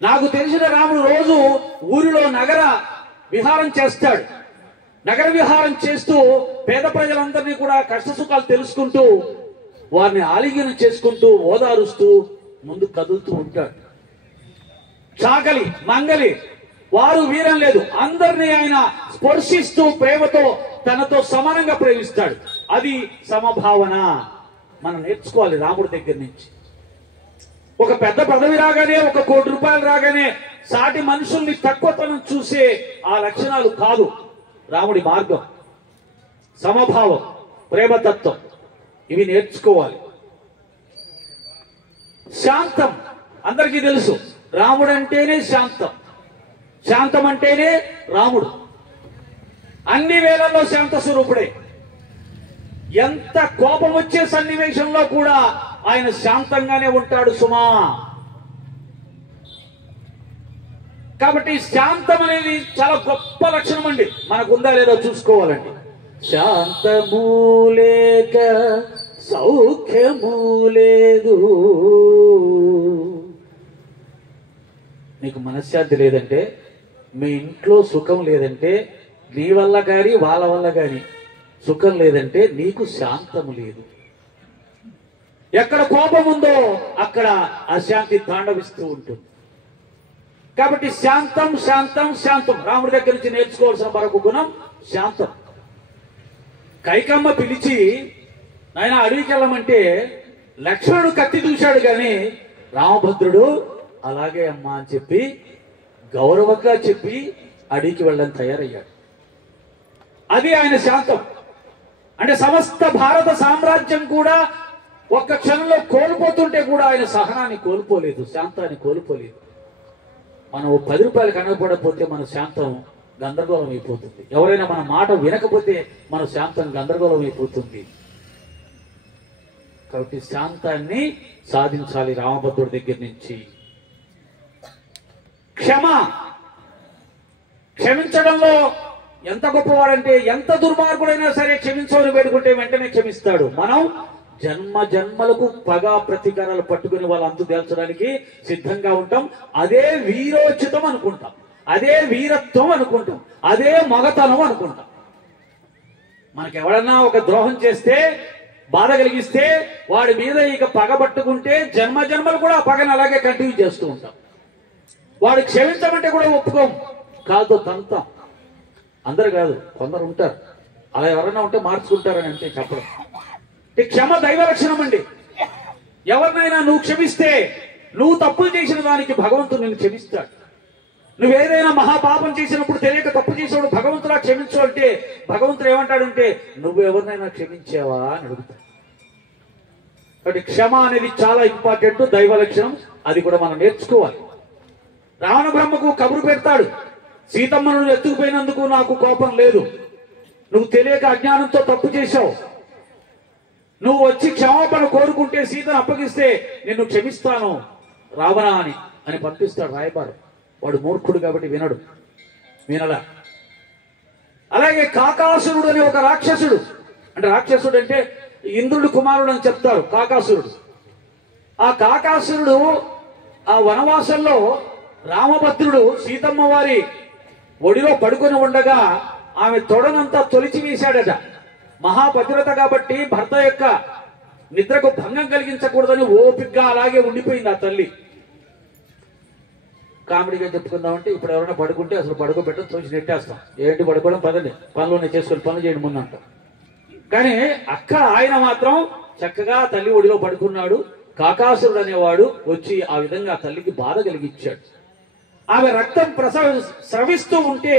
నాకు తెలిసిన రాముడు రోజు ఊరిలో నగర విహారం చేస్తాడు. నగర విహారం చేస్తూ పేద ప్రజలందరినీ కూడా కష్ట సుఖాలు తెలుసుకుంటూ వారిని ఆలింగనం చేసుకుంటూ ఓదారుస్తూ ముందు కదులుతూ ఉంటాడు. చాకలి మంగలి వారు వీరం లేదు, అందరినీ ఆయన స్పర్శిస్తూ ప్రేమతో తనతో సమానంగా ప్రేమిస్తాడు. అది సమభావన. మనం నేర్చుకోవాలి రాముడి దగ్గర నుంచి. ఒక పెద్ద పదవి రాగానే, ఒక 1 కోటి రూపాయలు రాగానే సాటి మనుషుల్ని తక్కువతనం చూసే ఆ లక్షణాలు కాదు రాముడి మార్గం. సమభావం, ప్రేమతత్వం, ఇవి నేర్చుకోవాలి. శాంతం అందరికీ తెలుసు. రాముడు అంటేనే శాంతం, శాంతం అంటేనే రాముడు. అన్ని వేళల్లో శాంత స్వరూపుడే. ఎంత కోపం వచ్చే సన్నివేశంలో కూడా ఆయన శాంతంగానే ఉంటాడు సుమా. కాబట్టి శాంతం అనేది చాలా గొప్ప లక్షణం అండి. మనకుందా లేదో చూసుకోవాలండి. శాంతము లేక సౌఖ్యము లేదు. నీకు మనశ్శాంతి లేదంటే, మీ ఇంట్లో సుఖం లేదంటే, నీ వల్ల కానీ వాళ్ళ వల్ల కానీ సుఖం లేదంటే నీకు శాంతము లేదు. ఎక్కడ కోపం ఉందో అక్కడ అశాంతి తాండవిస్తూ ఉంటుంది. కాబట్టి శాంతం శాంతం శాంతం. రాముడి దగ్గర నుంచి నేర్చుకోవాల్సిన మరొక గుణం శాంతం. కైకమ్మ పిలిచి ఆయన అడవికి వెళ్ళమంటే లక్ష్మణుడు కత్తి చూశాడు, కానీ రామభద్రుడు అలాగే అమ్మా అని చెప్పి గౌరవంగా చెప్పి అడవికి వెళ్ళని తయారయ్యాడు. అది ఆయన శాంతం. అంటే సమస్త భారత సామ్రాజ్యం కూడా ఒక్క క్షణంలో కోల్పోతుంటే కూడా ఆయన సహనాన్ని కోల్పోలేదు, శాంతాన్ని కోల్పోలేదు. మనం 10 రూపాయలు కనపడకపోతే మన శాంతం గందరగోళం అయిపోతుంది. ఎవరైనా మన మాట వినకపోతే మన శాంతం గందరగోళం అయిపోతుంది. కాబట్టి శాంతాన్ని సాధించాలి రామభద్రుడి దగ్గర నుంచి. క్షమించడంలో ఎంత గొప్పవాడంటే, ఎంత దుర్మార్గుడైనా సరే క్షమించమని వేడుకుంటే వెంటనే క్షమిస్తాడు. మనం జన్మ జన్మలకు పగ ప్రతీకారాలు పట్టుకుని వాళ్ళ అంతు తేల్చడానికి సిద్ధంగా ఉంటాం. అదే వీరోచితం అనుకుంటాం, అదే వీరత్వం అనుకుంటాం, అదే మగతనం అనుకుంటాం. మనకి ఎవడన్నా ఒక ద్రోహం చేస్తే, బాధ కలిగిస్తే వాడి మీద ఇక పగ పట్టుకుంటే జన్మ జన్మలు కూడా ఆ పగను అలాగే కంటిన్యూ చేస్తూ ఉంటాం. వాడు క్షమించమంటే కూడా ఒప్పుకోం, కాదు తంతాం. అందరు కాదు, కొందరు ఉంటారు అలా. ఎవరైనా ఉంటే మార్చుకుంటారని అంటే చెప్పడం. క్షమ దైవ లక్షణం అండి. ఎవరినైనా నువ్వు క్షమిస్తే, నువ్వు తప్పులు చేసిన దానికి భగవంతుడు నిన్ను క్షమిస్తాడు. నువ్వేదైనా మహాపాపం చేసినప్పుడు, తెలియక తప్పు చేసినప్పుడు భగవంతుడా క్షమించు అంటే భగవంతుడు ఏమంటాడంటే, నువ్వు ఎవరినైనా క్షమించావా అని అడుగుతాడు. కాబట్టి క్షమ అనేది చాలా ఇంపార్టెంట్, దైవ లక్షణం. అది కూడా మనం నేర్చుకోవాలి. రావణ బ్రహ్మకు కబురు పెడతాడు, సీతమ్మను ఎత్తుకుపోయినందుకు నాకు కోపం లేదు, నువ్వు తెలియక అజ్ఞానంతో తప్పు చేశావు, నువ్వు వచ్చి క్షమాపణ కోరుకుంటే సీతను అప్పగిస్తే నిన్ను క్షమిస్తాను రావణ అని పంపిస్తాడు రాయబారు. వాడు మూర్ఖుడు కాబట్టి వినలా. అలాగే కాకాసురుడు అనే ఒక రాక్షసుడు, అంటే రాక్షసుడు అంటే ఇంద్రుడు కుమారుడు అని చెప్తారు కాకాసురుడు. ఆ కాకాసురుడు ఆ వనవాసంలో రామభద్రుడు సీతమ్మ వారి ఒడిలో పడుకొని ఉండగా ఆమె తొడనంతా తొలిచి వేశాడట. మహాభద్రత కాబట్టి భర్త యొక్క నిద్రకు భంగం కలిగించకూడదని ఓపికగా అలాగే ఉండిపోయింది ఆ తల్లి. కామెడీగా చెప్పుకుందామంటే, ఇప్పుడు ఎవరైనా పడుకుంటే అసలు పడుకోబెట్టడం తోచి నెట్టేస్తాం. ఏంటి పడుకోవడం, పదండి పనులు చేసుకొని పనులు చేయండి ముందు అంటాం. కానీ అక్కడ ఆయన మాత్రం చక్కగా తల్లి ఒడిలో పడుకున్నాడు. కాకాసురుడు అనేవాడు వచ్చి ఆ విధంగా తల్లికి బాధ కలిగించాడు. ఆమె రక్తం స్రవిస్తూ ఉంటే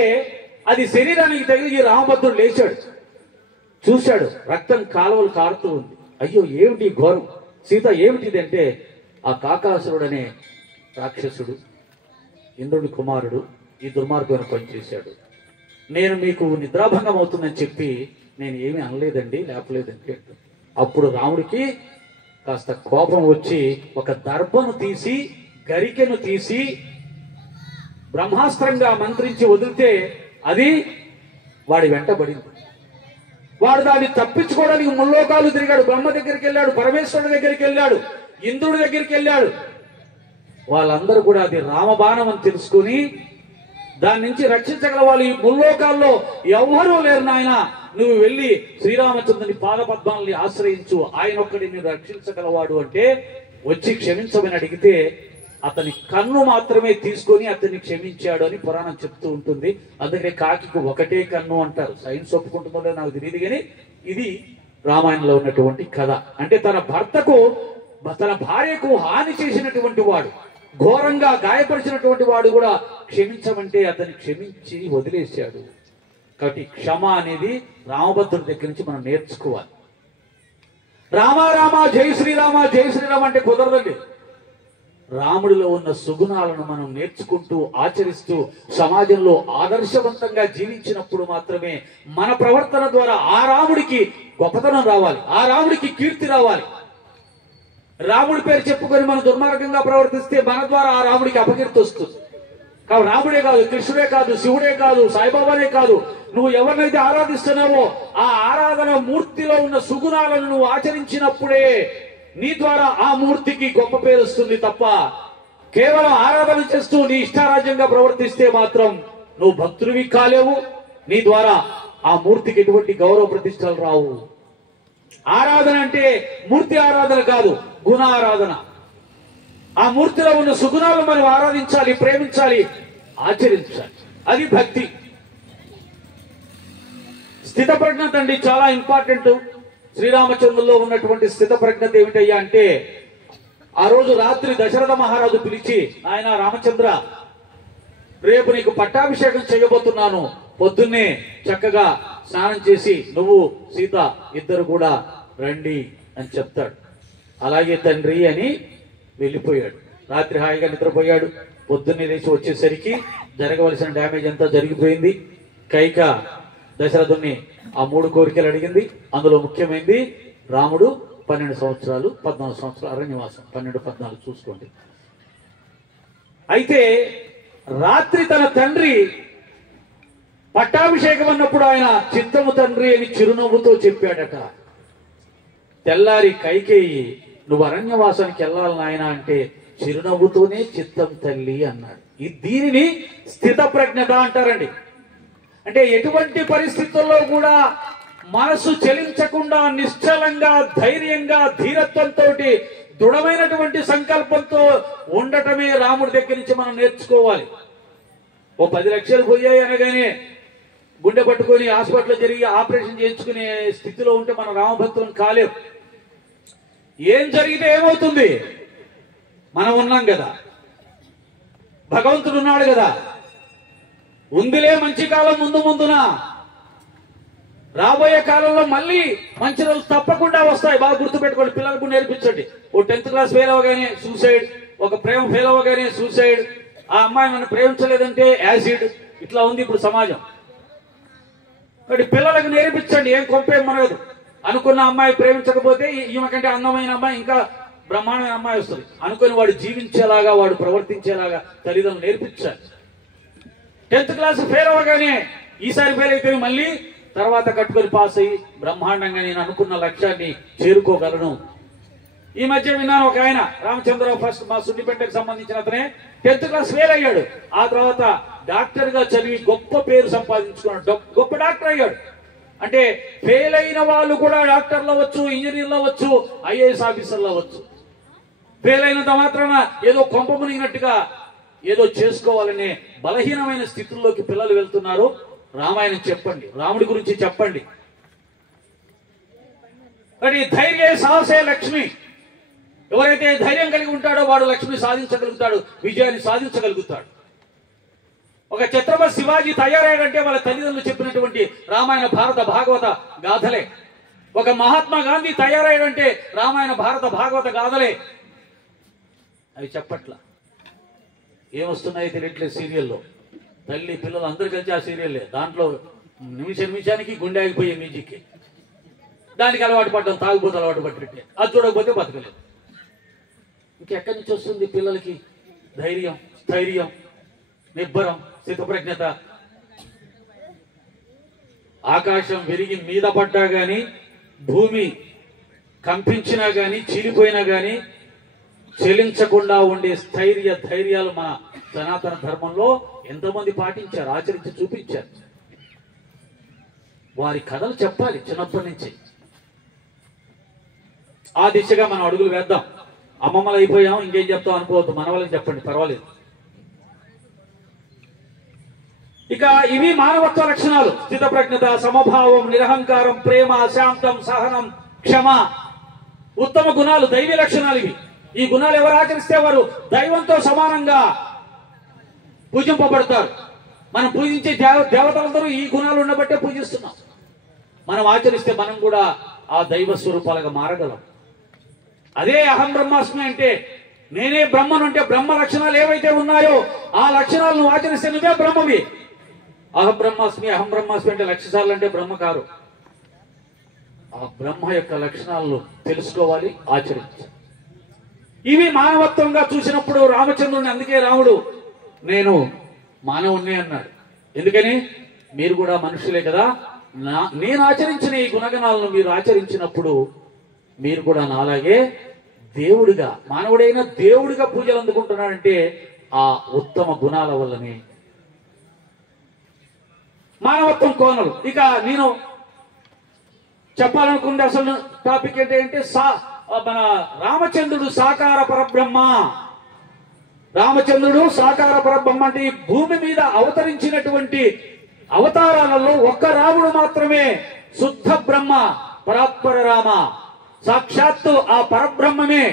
అది శరీరానికి తగిలి రామభద్రుడు లేచాడు, చూశాడు రక్తం కాలువలు కారుతూ ఉంది. అయ్యో ఏమిటి ఘోరం, సీత ఏమిటిది అంటే, ఆ కాకాసురుడు అనే రాక్షసుడు ఇంద్రుడి కుమారుడు ఈ దుర్మార్గమైన పని చేశాడు. నేను మీకు నిద్రాభంగం అవుతుందని చెప్పి నేను ఏమీ అనలేదండి, లేపలేదండి. అప్పుడు రాముడికి కాస్త కోపం వచ్చి ఒక దర్భను తీసి, గరికెను తీసి బ్రహ్మాస్త్రంగా మంత్రించి వదిలితే అది వాడి వెంటబడింది. వాడు దాన్ని తప్పించుకోవడానికి ముల్లోకాలు తిరిగాడు. బ్రహ్మ దగ్గరికి వెళ్ళాడు, పరమేశ్వరుడి దగ్గరికి వెళ్ళాడు, ఇంద్రుడి దగ్గరికి వెళ్ళాడు. వాళ్ళందరూ కూడా అది రామబాణం అని తెలుసుకుని దాని నుంచి రక్షించగల వాళ్ళు ఈ ముల్లోకాల్లో ఎవరూ లేరు నాయన, నువ్వు వెళ్ళి శ్రీరామచంద్రుని పాదపద్మాలని ఆశ్రయించు, ఆయన ఒక్కడి నేను రక్షించగలవాడు అంటే వచ్చి క్షమించమని అడిగితే అతని కన్ను మాత్రమే తీసుకొని అతన్ని క్షమించాడు అని పురాణం చెప్తూ ఉంటుంది. అందుకనే కాకి ఒకటే కన్ను అంటారు. సైన్స్ ఒప్పుకుంటుందో లేదో నాకు తెలియదు, కానీ ఇది రామాయణంలో ఉన్నటువంటి కథ. అంటే తన భర్తకు, తన భార్యకు హాని చేసినటువంటి వాడు, ఘోరంగా గాయపరిచినటువంటి వాడు కూడా క్షమించమంటే అతన్ని క్షమించి వదిలేశాడు. కాబట్టి క్షమ అనేది రామభద్రుడి దగ్గర నుంచి మనం నేర్చుకోవాలి. రామ రామ జై శ్రీరామ జై శ్రీరామ అంటే కుదరదండి. రాముడిలో ఉన్న సుగుణాలను మనం నేర్చుకుంటూ ఆచరిస్తూ సమాజంలో ఆదర్శవంతంగా జీవించినప్పుడు మాత్రమే మన ప్రవర్తన ద్వారా ఆ రాముడికి గొప్పతనం రావాలి, ఆ రాముడికి కీర్తి రావాలి. రాముడి పేరు చెప్పుకొని మనం దుర్మార్గంగా ప్రవర్తిస్తే మన ద్వారా ఆ రాముడికి అపకీర్తి వస్తుంది. కాబట్టి రాముడే కాదు, కృష్ణుడే కాదు, శివుడే కాదు, సాయిబాబానే కాదు, నువ్వు ఎవరినైతే ఆరాధిస్తున్నావో ఆ ఆరాధన మూర్తిలో ఉన్న సుగుణాలను నువ్వు ఆచరించినప్పుడే నీ ద్వారా ఆ మూర్తికి గొప్ప పేరు వస్తుంది తప్ప కేవలం ఆరాధన చేస్తూ నీ ఇష్టారాజ్యంగా ప్రవర్తిస్తే మాత్రం నువ్వు భక్తుడివి కాలేవు. నీ ద్వారా ఆ మూర్తికి ఎటువంటి గౌరవ ప్రతిష్టలు రావు. ఆరాధన అంటే మూర్తి ఆరాధన కాదు, గుణ ఆరాధన. ఆ మూర్తిలో ఉన్న సుగుణాలను మనం ఆరాధించాలి, ప్రేమించాలి, ఆచరించాలి. అది భక్తి. స్థిత ప్రజ్ఞత అండి చాలా ఇంపార్టెంట్. శ్రీరామచంద్రుల్లో ఉన్నటువంటి స్థిత ప్రజ్ఞత ఏమిటయ్యా అంటే, ఆ రోజు రాత్రి దశరథ మహారాజు పిలిచి, ఆయన రామచంద్ర, రేపు నీకు పట్టాభిషేకం చేయబోతున్నాను, పొద్దున్నే చక్కగా స్నానం చేసి నువ్వు సీత ఇద్దరు కూడా రండి అని చెప్తాడు. అలాగే తండ్రి అని వెళ్ళిపోయాడు. రాత్రి హాయిగా నిద్రపోయాడు. పొద్దున్నే లేచి వచ్చేసరికి జరగవలసిన డ్యామేజ్ అంతా జరిగిపోయింది. కైక దశరథుని ఆ 3 కోరికలు అడిగింది. అందులో ముఖ్యమైనది రాముడు 12 సంవత్సరాలు 14 సంవత్సరాలు అరణ్యవాసం, 12-14 చూసుకోండి. అయితే రాత్రి తన తండ్రి పట్టాభిషేకం అన్నప్పుడు ఆయన చిత్తము తండ్రి అని చిరునవ్వుతో చెప్పాడట. తెల్లారి కైకేయి నువ్వు అరణ్యవాసానికి వెళ్ళాలి నాయన అంటే చిరునవ్వుతోనే చిత్తం తల్లి అన్నాడు. దీనిని స్థిత ప్రజ్ఞత అంటారండి. అంటే ఎటువంటి పరిస్థితుల్లో కూడా మనసు చలించకుండా నిశ్చలంగా ధైర్యంగా ధీరత్వంతో దృఢమైనటువంటి సంకల్పంతో ఉండటమే రాముడి దగ్గర నుంచి మనం నేర్చుకోవాలి. ఓ 10 లక్షలు పోయాయి అనగానే గుండె పట్టుకొని హాస్పిటల్లో జరిగి ఆపరేషన్ చేయించుకునే స్థితిలో ఉంటే మనం రామభక్తులను కాలేం. ఏం జరిగితే ఏమవుతుంది? మనం ఉన్నాం కదా, భగవంతుడు ఉన్నాడు కదా. ఉందిలే మంచి కాలం ముందు ముందున, రాబోయే కాలంలో మళ్ళీ మంచి రోజులు తప్పకుండా వస్తాయి. బాగా గుర్తుపెట్టుకోండి, పిల్లలకు నేర్పించండి. ఓ 10th క్లాస్ ఫెయిల్ అవ్వగానే సూసైడ్, ఒక ప్రేమ ఫెయిల్ అవ్వగానే సూసైడ్, ఆ అమ్మాయి మనం ప్రేమించలేదంటే యాసిడ్. ఇట్లా ఉంది ఇప్పుడు సమాజం. కాబట్టి పిల్లలకు నేర్పించండి, ఏం కొంపేం మనగదు. అనుకున్న అమ్మాయి ప్రేమించకపోతే ఈమె కంటే అందమైన అమ్మాయి, ఇంకా బ్రహ్మాండమైన అమ్మాయి వస్తుంది అనుకుని వాడు జీవించేలాగా, వాడు ప్రవర్తించేలాగా తల్లిదండ్రులు నేర్పించాలి. 10th క్లాస్ ఫెయిల్ అవ్వగానే ఈసారి ఫెయిల్ అయితే మళ్ళీ తర్వాత కట్టుకొని పాస్ అయ్యి బ్రహ్మాండంగా నేను అనుకున్న లక్ష్యాన్ని చేరుకోగలను. ఈ మధ్య విన్నాను, ఒక ఆయన రామచంద్రరావు, ఫస్ట్ మా సున్నిపేటకు సంబంధించిన అతనే 10th క్లాస్ ఫెయిల్ అయ్యాడు. ఆ తర్వాత డాక్టర్ గా చదివి గొప్ప పేరు సంపాదించుకున్నాడు, గొప్ప డాక్టర్ అయ్యాడు. అంటే ఫెయిల్ అయిన వాళ్ళు కూడా డాక్టర్లు అవ్వచ్చు, ఇంజనీర్లు అవ్వచ్చు, ఐఏఎస్ ఆఫీసర్లు అవ్వచ్చు. ఫెయిల్ అయినంత మాత్రాన ఏదో కొంప మునిగినట్టుగా ఏదో చేసుకోవాలనే బలహీనమైన స్థితుల్లోకి పిల్లలు వెళ్తున్నారు. రామాయణం చెప్పండి, రాముడి గురించి చెప్పండి. కానీ ధైర్య సాహసే లక్ష్మి. ఎవరైతే ధైర్యం కలిగి ఉంటాడో వాడు లక్ష్మి సాధించగలుగుతాడు, విజయాన్ని సాధించగలుగుతాడు. ఒక ఛత్రపతి శివాజీ తయారయ్యాడంటే వాళ్ళ తల్లిదండ్రులు చెప్పినటువంటి రామాయణ భారత భాగవత గాథలే. ఒక మహాత్మా గాంధీ తయారయ్యాడంటే రామాయణ భారత భాగవత గాథలే. అవి చెప్పట్లా, ఏమొస్తున్నాయో తెలియట్లేదు. సీరియల్లో తల్లి పిల్లలు అందరు కలిసి ఆ సీరియల్లే, దాంట్లో నిమిషానికి గుండె ఆగిపోయే మ్యూజిక్. దానికి అలవాటు పడ్డాం, తాగుబోతు అలవాటు పట్టినట్టే. అది చూడకపోతే బతకలేదు. ఇంకెక్కడి నుంచి వస్తుంది పిల్లలకి ధైర్యం, స్థైర్యం, నిబ్బరం, స్థితప్రజ్ఞత? ఆకాశం విరిగి మీద పడ్డా గాని, భూమి కంపించినా గాని, చీలిపోయినా గాని చెలించకుండా ఉండే స్థైర్య ధైర్యాలు మన సనాతన ధర్మంలో ఎంతమంది పాటించారు, ఆచరించి చూపించారు. వారి కథలు చెప్పాలి చిన్నప్పటి నుంచి. ఆ దిశగా మనం అడుగులు వేద్దాం. అమ్మమ్మలు అయిపోయాం, ఇంకేం చెప్తాం అనుకోవద్దు, మన వాళ్ళకి చెప్పండి, పర్వాలేదు. ఇక ఇవి మానవత్వ లక్షణాలు: స్థితప్రజ్ఞత, సమభావం, నిరహంకారం, ప్రేమ, శాంతం, సహనం, క్షమ, ఉత్తమ గుణాలు, దైవీ లక్షణాలు ఇవి. ఈ గుణాలు ఎవరు ఆచరిస్తే వారు దైవంతో సమానంగా పూజింపబడతారు. మనం పూజించే దేవతలందరూ ఈ గుణాలు ఉండబట్టే పూజిస్తున్నాం. మనం ఆచరిస్తే మనం కూడా ఆ దైవ స్వరూపాలుగా మారగలం. అదే అహం బ్రహ్మాస్మి అంటే నేనే బ్రహ్మను అంటే బ్రహ్మ లక్షణాలు ఏవైతే ఉన్నాయో ఆ లక్షణాలను ఆచరిస్తే నువ్వే బ్రహ్మవి. అహం బ్రహ్మాస్మి అహం బ్రహ్మాస్మి అంటే 1,00,000 సార్లు అంటే బ్రహ్మ కారు. ఆ బ్రహ్మ యొక్క లక్షణాలను తెలుసుకోవాలి, ఆచరించాలి. ఇవి మానవత్వంగా చూసినప్పుడు రామచంద్రుని, అందుకే రాముడు నేను మానవుణ్ణి అన్నాడు. ఎందుకని? మీరు కూడా మనుషులే కదా, నేను ఆచరించిన ఈ గుణగణాలను మీరు ఆచరించినప్పుడు మీరు కూడా నాలాగే దేవుడిగా, మానవుడైన దేవుడిగా పూజలు అందుకుంటున్నాడంటే ఆ ఉత్తమ గుణాల వల్లనే. మానవత్వం కోణలు. ఇక నేను చెప్పాలనుకుంటే అసలు టాపిక్ ఏంటంటే మన రామచంద్రుడు సాకార పరబ్రహ్మ. రామచంద్రుడు సాకార పరబ్రహ్మ అంటే ఈ భూమి మీద అవతరించినటువంటి అవతారాలలో ఒక్క రాముడు మాత్రమే శుద్ధ బ్రహ్మ, పరాత్పర రామ. సాక్షాత్తు ఆ పరబ్రహ్మమే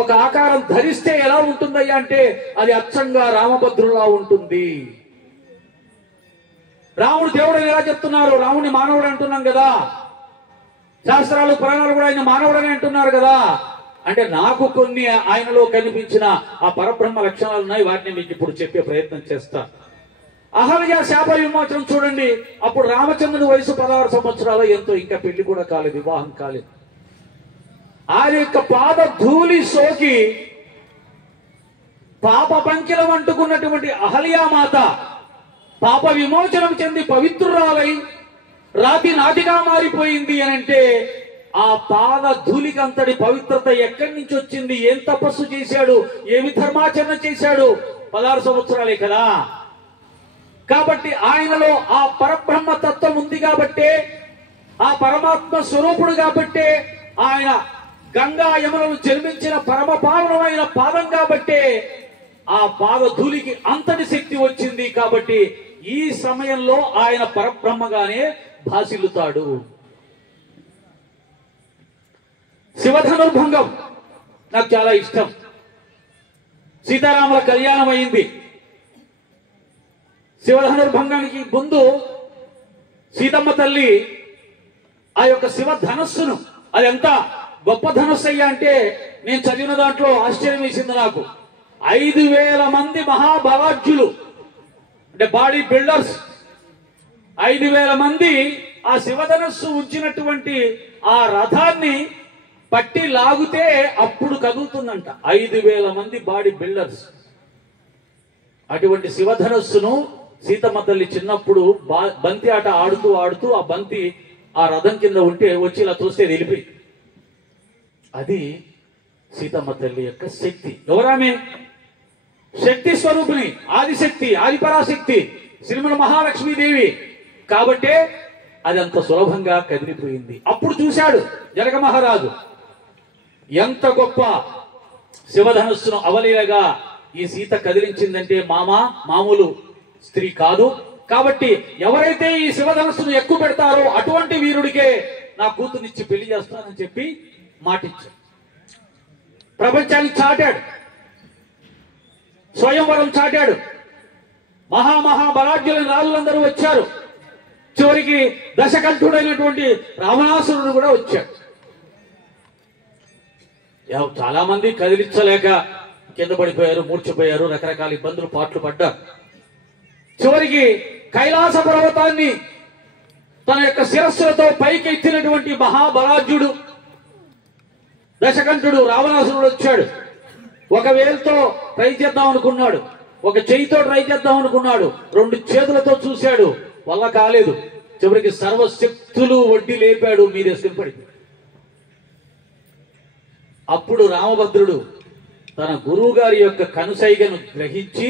ఒక ఆకారం ధరిస్తే ఎలా ఉంటుందయ్యా అంటే అది అచ్చంగా రామభద్రులా ఉంటుంది. రాముడు దేవుడు ఎలా చెప్తున్నారు? రాముడిని మానవుడు అంటున్నాం కదా, శాస్త్రాలు పురాణాలు కూడా ఆయన మానవుడని అంటున్నారు కదా. అంటే నాకు కొన్ని ఆయనలో కనిపించిన ఆ పరబ్రహ్మ లక్షణాలు ఉన్నాయి, వాటిని మీకు ఇప్పుడు చెప్పే ప్రయత్నం చేస్తా. అహల్య శాప విమోచనం చూడండి. అప్పుడు రామచంద్రుడి వయసు 16 సంవత్సరాలు ఎంతో, ఇంకా పెళ్లి కూడా కాలేదు, వివాహం కాలేదు. ఆయన యొక్క పాద ధూళి సోకి పాప పంకిలం అంటుకున్నటువంటి అహల్యామాత పాప విమోచనం చెంది పవిత్రురాలై రాతి నాటిగా మారిపోయింది అని అంటే ఆ పాద ధూళికంతటి పవిత్రత ఎక్కడి నుంచి వచ్చింది? ఏం తపస్సు చేశాడు? ఏమి ధర్మాచరణ చేశాడు? 16 సంవత్సరాలే కదా. కాబట్టి ఆయనలో ఆ పరబ్రహ్మ తత్వం ఉంది కాబట్టే, ఆ పరమాత్మ స్వరూపుడు కాబట్టే, ఆయన గంగా యమునలు జన్మించిన పరమ పావనమైన పాదం కాబట్టే ఆ పాద ధూళికి అంతటి శక్తి వచ్చింది. కాబట్టి ఈ సమయంలో ఆయన పరబ్రహ్మగానే భాసిల్లుతాడు. శివధనుర్భంగం నాకు చాలా ఇష్టం. సీతారాముల కళ్యాణం అయింది. శివధనుర్భంగానికి ముందు సీతమ్మ తల్లి ఆ యొక్క శివ ధనస్సును, అది ఎంత గొప్ప ధనస్సు అయ్యా అంటే నేను చదివిన దాంట్లో ఆశ్చర్యం వేసింది నాకు. 5,000 మంది మహాబలాఢ్యులు అంటే బాడీ బిల్డర్స్ 5,000 మంది ఆ శివధనస్సు ఉంచినటువంటి ఆ రథాన్ని పట్టి లాగితే అప్పుడు కదులుతుందంట. 5,000 మంది బాడీ బిల్డర్స్. అటువంటి శివధనస్సును సీతమ్మ తల్లి చిన్నప్పుడు బంతి ఆట ఆడుతూ ఆడుతూ ఆ బంతి ఆ రథం కింద ఉంటే వచ్చి ఇలా చూస్తే నిలిపి, అది సీతమ్మ తల్లి యొక్క శక్తి. ఎవరామె? శక్తి స్వరూపిణి, ఆదిశక్తి, ఆదిపరాశక్తి, శ్రీమన్ మహాలక్ష్మీదేవి. కాబట్టే అది అంత సులభంగా కదిలిపోయింది. అప్పుడు చూశాడు జనక మహారాజు, ఎంత గొప్ప శివధనస్సును అవలీలగా ఈ సీత కదిలించిందంటే మామూలు స్త్రీ కాదు. కాబట్టి ఎవరైతే ఈ శివధనస్సును ఎక్కువ పెడతారో అటువంటి వీరుడికే నా కూతురునిచ్చి పెళ్లి చేస్తానని చెప్పి మాటిచ్చాడు. ప్రపంచానికి చాటాడు, స్వయంవరం చాటాడు. మహాబలాఢ్యులైన రాజులందరూ వచ్చారు. చివరికి దశకంఠుడైనటువంటి రావణాసురుడు కూడా వచ్చాడు. చాలా మంది కదిలించలేక కింద పడిపోయారు, మూర్చిపోయారు, రకరకాల ఇబ్బందులు పాట్లు పడ్డారు. చివరికి కైలాస పర్వతాన్ని తన యొక్క శిరస్సులతో పైకి ఎత్తినటువంటి మహాబలాఢ్యుడు దశకంఠుడు రావణాసురుడు వచ్చాడు. ఒక వేలుతో ట్రై చేద్దాం అనుకున్నాడు, ఒక చెయ్యితో ట్రై చేద్దాం అనుకున్నాడు, 2 చేతులతో చూశాడు, వల్ల కాలేదు. చివరికి సర్వశక్తులు వడ్డీ లేపాడు, మీదేసుకుని పడిపోయాడు. అప్పుడు రామభద్రుడు తన గురువు గారి యొక్క కనుసైగను గ్రహించి,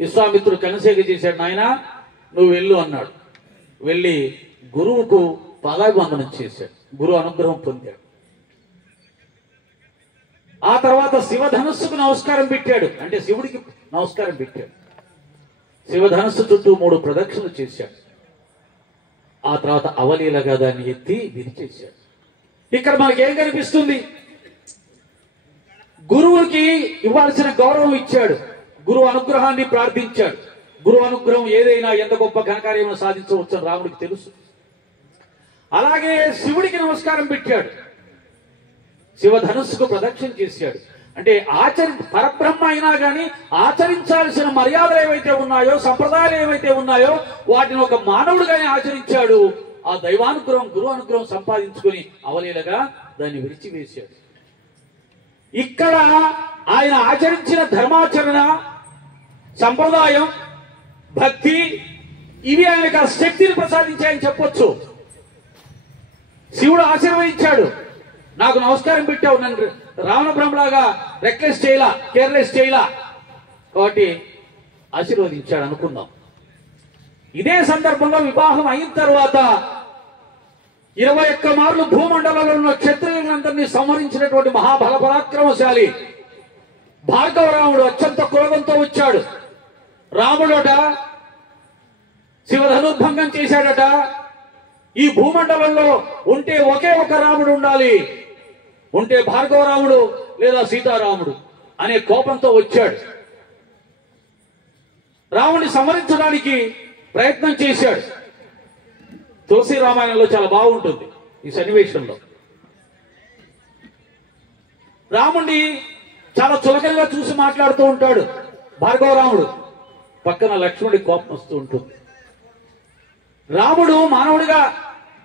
విశ్వామిత్రుడు కనుసైగ చేశాడు, నాయనా నువ్వు వెళ్ళు అన్నాడు. వెళ్ళి గురువుకు పాదాభివందనం చేశాడు, గురువు అనుగ్రహం పొందాడు. ఆ తర్వాత శివధనస్సుకు నమస్కారం పెట్టాడు, అంటే శివుడికి నమస్కారం పెట్టాడు. శివధనస్సు చుట్టూ 3 ప్రదక్షిణలు చేశాడు. ఆ తర్వాత అవలీలగా దాన్ని ఎత్తి విరిచేశాడు. ఇక్కడ మనకేం కనిపిస్తుంది? గురువుకి ఇవ్వాల్సిన గౌరవం ఇచ్చాడు, గురువు అనుగ్రహాన్ని ప్రార్థించాడు. గురువు అనుగ్రహం ఏదైనా ఎంత గొప్ప ఘనకార్యమైనా సాధించవచ్చు అని రాముడికి తెలుసు. అలాగే శివుడికి నమస్కారం పెట్టాడు, శివధనుస్సుకు ప్రదక్షిణ చేశాడు. అంటే పరబ్రహ్మ అయినా కానీ ఆచరించాల్సిన మర్యాదలు ఏవైతే ఉన్నాయో, సంప్రదాయాలు ఏవైతే ఉన్నాయో వాటిని ఒక మానవుడిగానే ఆచరించాడు. ఆ దైవానుగ్రహం, గురు అనుగ్రహం సంపాదించుకుని అవలీలగా దాన్ని విడిచివేశాడు. ఇక్కడ ఆయన ఆచరించిన ధర్మాచరణ, సంప్రదాయం, భక్తి ఇవి ఆయనకు ఆ శక్తిని ప్రసాదించాయని చెప్పొచ్చు. శివుడు ఆశీర్వదించాడు, నాకు నమస్కారం పెట్టావు, నన్ను రావణ బ్రహ్మలాగా రెక్లెస్ చేయలా, కేర్లెస్ చేయలా, కాబట్టి ఆశీర్వదించాడు అనుకుందాం. ఇదే సందర్భంలో వివాహం అయిన తర్వాత 21 మార్లు భూమండలంలో ఉన్న క్షత్రియులందరినీ సంహరించినటువంటి మహాబల పరాక్రమశాలి భార్గవరాముడు అత్యంత క్రోధంతో వచ్చాడు. రాముడట శివధనుర్భంగం చేశాడట. ఈ భూమండలంలో ఉంటే ఒకే ఒక రాముడు ఉండాలి, ఉంటే భార్గవరాముడు లేదా సీతారాముడు అనే కోపంతో వచ్చాడు. రాముడిని సంహరించడానికి ప్రయత్నం చేశాడు. తులసి రామాయణంలో చాలా బాగుంటుంది ఈ సన్నివేశంలో. రాముడిని చాలా చులకనగా చూసి మాట్లాడుతూ ఉంటాడు భార్గవరాముడు. పక్కన లక్ష్మణుడి కోపం వస్తూ ఉంటుంది. రాముడు మానవుడిగా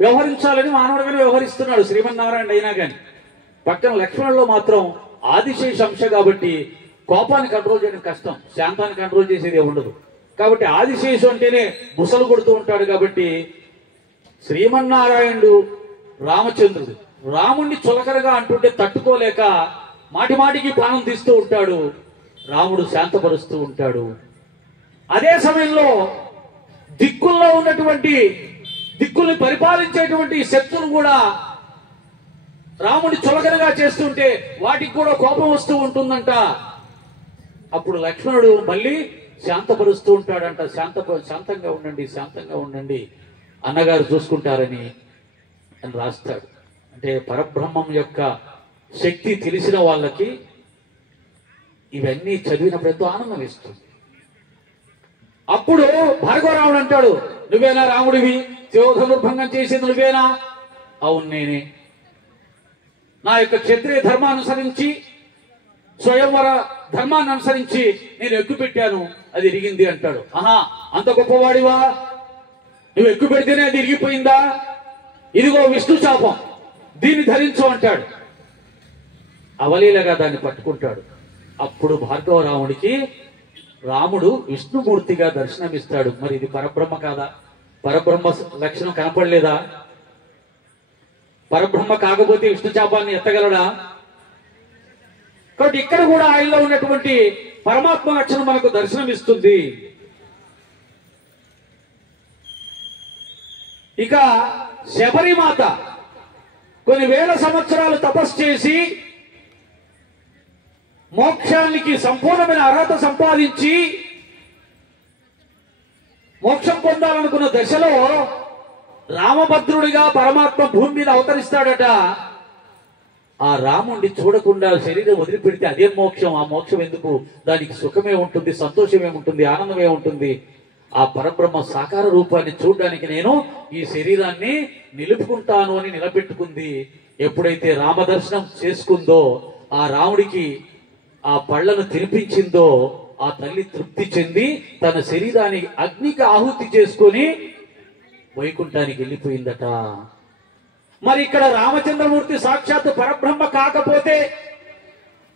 వ్యవహరించాలని మానవుడిగానే వ్యవహరిస్తున్నాడు శ్రీమన్నారాయణ అయినా కానీ, పక్కన లక్ష్మణుడిలో మాత్రం ఆదిశేష అంశ కాబట్టి కోపాన్ని కంట్రోల్ చేయడం కష్టం, శాంతాన్ని కంట్రోల్ చేసేది ఉండదు. కాబట్టి ఆదిశేషు అంటేనే ముసలు కొడుతూ ఉంటాడు. కాబట్టి శ్రీమన్నారాయణుడు రామచంద్రుడు రాముణ్ణి చులకరగా అంటుంటే తట్టుకోలేక మాటి మాటికి ప్రాణం తీస్తూ ఉంటాడు. రాముడు శాంతపరుస్తూ ఉంటాడు. అదే సమయంలో దిక్కుల్లో ఉన్నటువంటి, దిక్కుల్ని పరిపాలించేటువంటి శక్తులు కూడా రాముడిని చులకనగా చేస్తుంటే వాటికి కూడా కోపం వస్తూ ఉంటుందంట. అప్పుడు లక్ష్మణుడు మళ్ళీ శాంతపరుస్తూ ఉంటాడంట. శాంతంగా ఉండండి, శాంతంగా ఉండండి, అన్నగారు చూసుకుంటారని అని రాస్తాడు. అంటే పరబ్రహ్మం యొక్క శక్తి తెలిసిన వాళ్ళకి ఇవన్నీ చదివినప్పుడు ఎంతో ఆనందం ఇస్తుంది. అప్పుడు భార్గవరాముడు అంటాడు, నువ్వేనా రాముడివి, శివధనుర్భంగం చేసింది నువ్వేనా? అవును నేనే. నా యొక్క క్షత్రియ ధర్మాన్ని అనుసరించి, స్వయంవర ధర్మాన్ని అనుసరించి నేను ఎక్కువ పెట్టాను, అది ఇరిగింది అంటాడు. ఆహా, అంత గొప్పవాడివా? నువ్వు ఎక్కువ పెడితేనే అది ఇరిగిపోయిందా? ఇదిగో విష్ణు శాపం, దీన్ని ధరించు అంటాడు. అవలీలగా దాన్ని పట్టుకుంటాడు. అప్పుడు భార్గవరాముడికి రాముడు విష్ణుమూర్తిగా దర్శనమిస్తాడు. మరి ఇది పరబ్రహ్మ కాదా? పరబ్రహ్మ లక్షణం కనపడలేదా? పరబ్రహ్మ కాకపోతే విష్ణు శాపాన్ని ఎత్తగలడా? కాబట్టి ఇక్కడ కూడా ఆయనలో ఉన్నటువంటి పరమాత్మ లక్షణం మనకు దర్శనమిస్తుంది. ఇక శబరిమాత కొన్ని వేల సంవత్సరాలు తపస్సు చేసి మోక్షానికి సంపూర్ణమైన అర్హత సంపాదించి మోక్షం పొందాలనుకున్న దశలో రామభద్రుడిగా పరమాత్మ భూమి మీద అవతరిస్తాడట. ఆ రాముణ్ణి చూడకుండా శరీరం వదిలిపెడితే అదే మోక్షం. ఆ మోక్షం ఎందుకు? దానికి సుఖమే ఉంటుంది, సంతోషమే ఉంటుంది, ఆనందమే ఉంటుంది. ఆ పరబ్రహ్మ సాకార రూపాన్ని చూడడానికి నేను ఈ శరీరాన్ని నిలుపుకుంటాను అని నిలబెట్టుకుంది. ఎప్పుడైతే రామదర్శనం చేసుకుందో, ఆ రాముడికి ఆ పళ్లను తినిపించిందో, ఆ తల్లి తృప్తి చెంది తన శరీరాన్ని అగ్నికి ఆహుతి చేసుకొని వైకుంఠానికి వెళ్ళిపోయిందట. మరి ఇక్కడ రామచంద్రమూర్తి సాక్షాత్ పరబ్రహ్మ కాకపోతే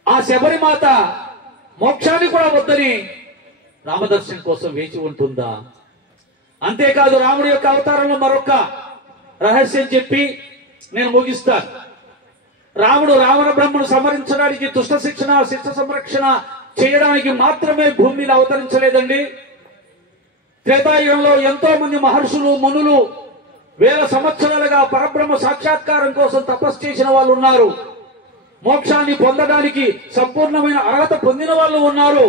ఆ శబరిమాత మోక్షాన్ని కూడా వద్దని రామదర్శనం కోసం వేచి ఉంటుందా? అంతేకాదు, రాముడి యొక్క అవతారంలో మరొక రహస్యం చెప్పి నేను ముగిస్తాను. రాముడు రావణ బ్రహ్మను సంహరించడానికి, దుష్ట శిక్షణ, శిష్ట సంరక్షణ చేయడానికి మాత్రమే భూమి మీద అవతరించలేదండి. త్రేతాయుగంలో ఎంతో మంది మహర్షులు, మునులు వేల సంవత్సరాలుగా పరబ్రహ్మ సాక్షాత్కారం కోసం తపస్సు చేసిన వాళ్ళు ఉన్నారు. మోక్షాన్ని పొందడానికి సంపూర్ణమైన అర్హత పొందిన వాళ్ళు ఉన్నారు.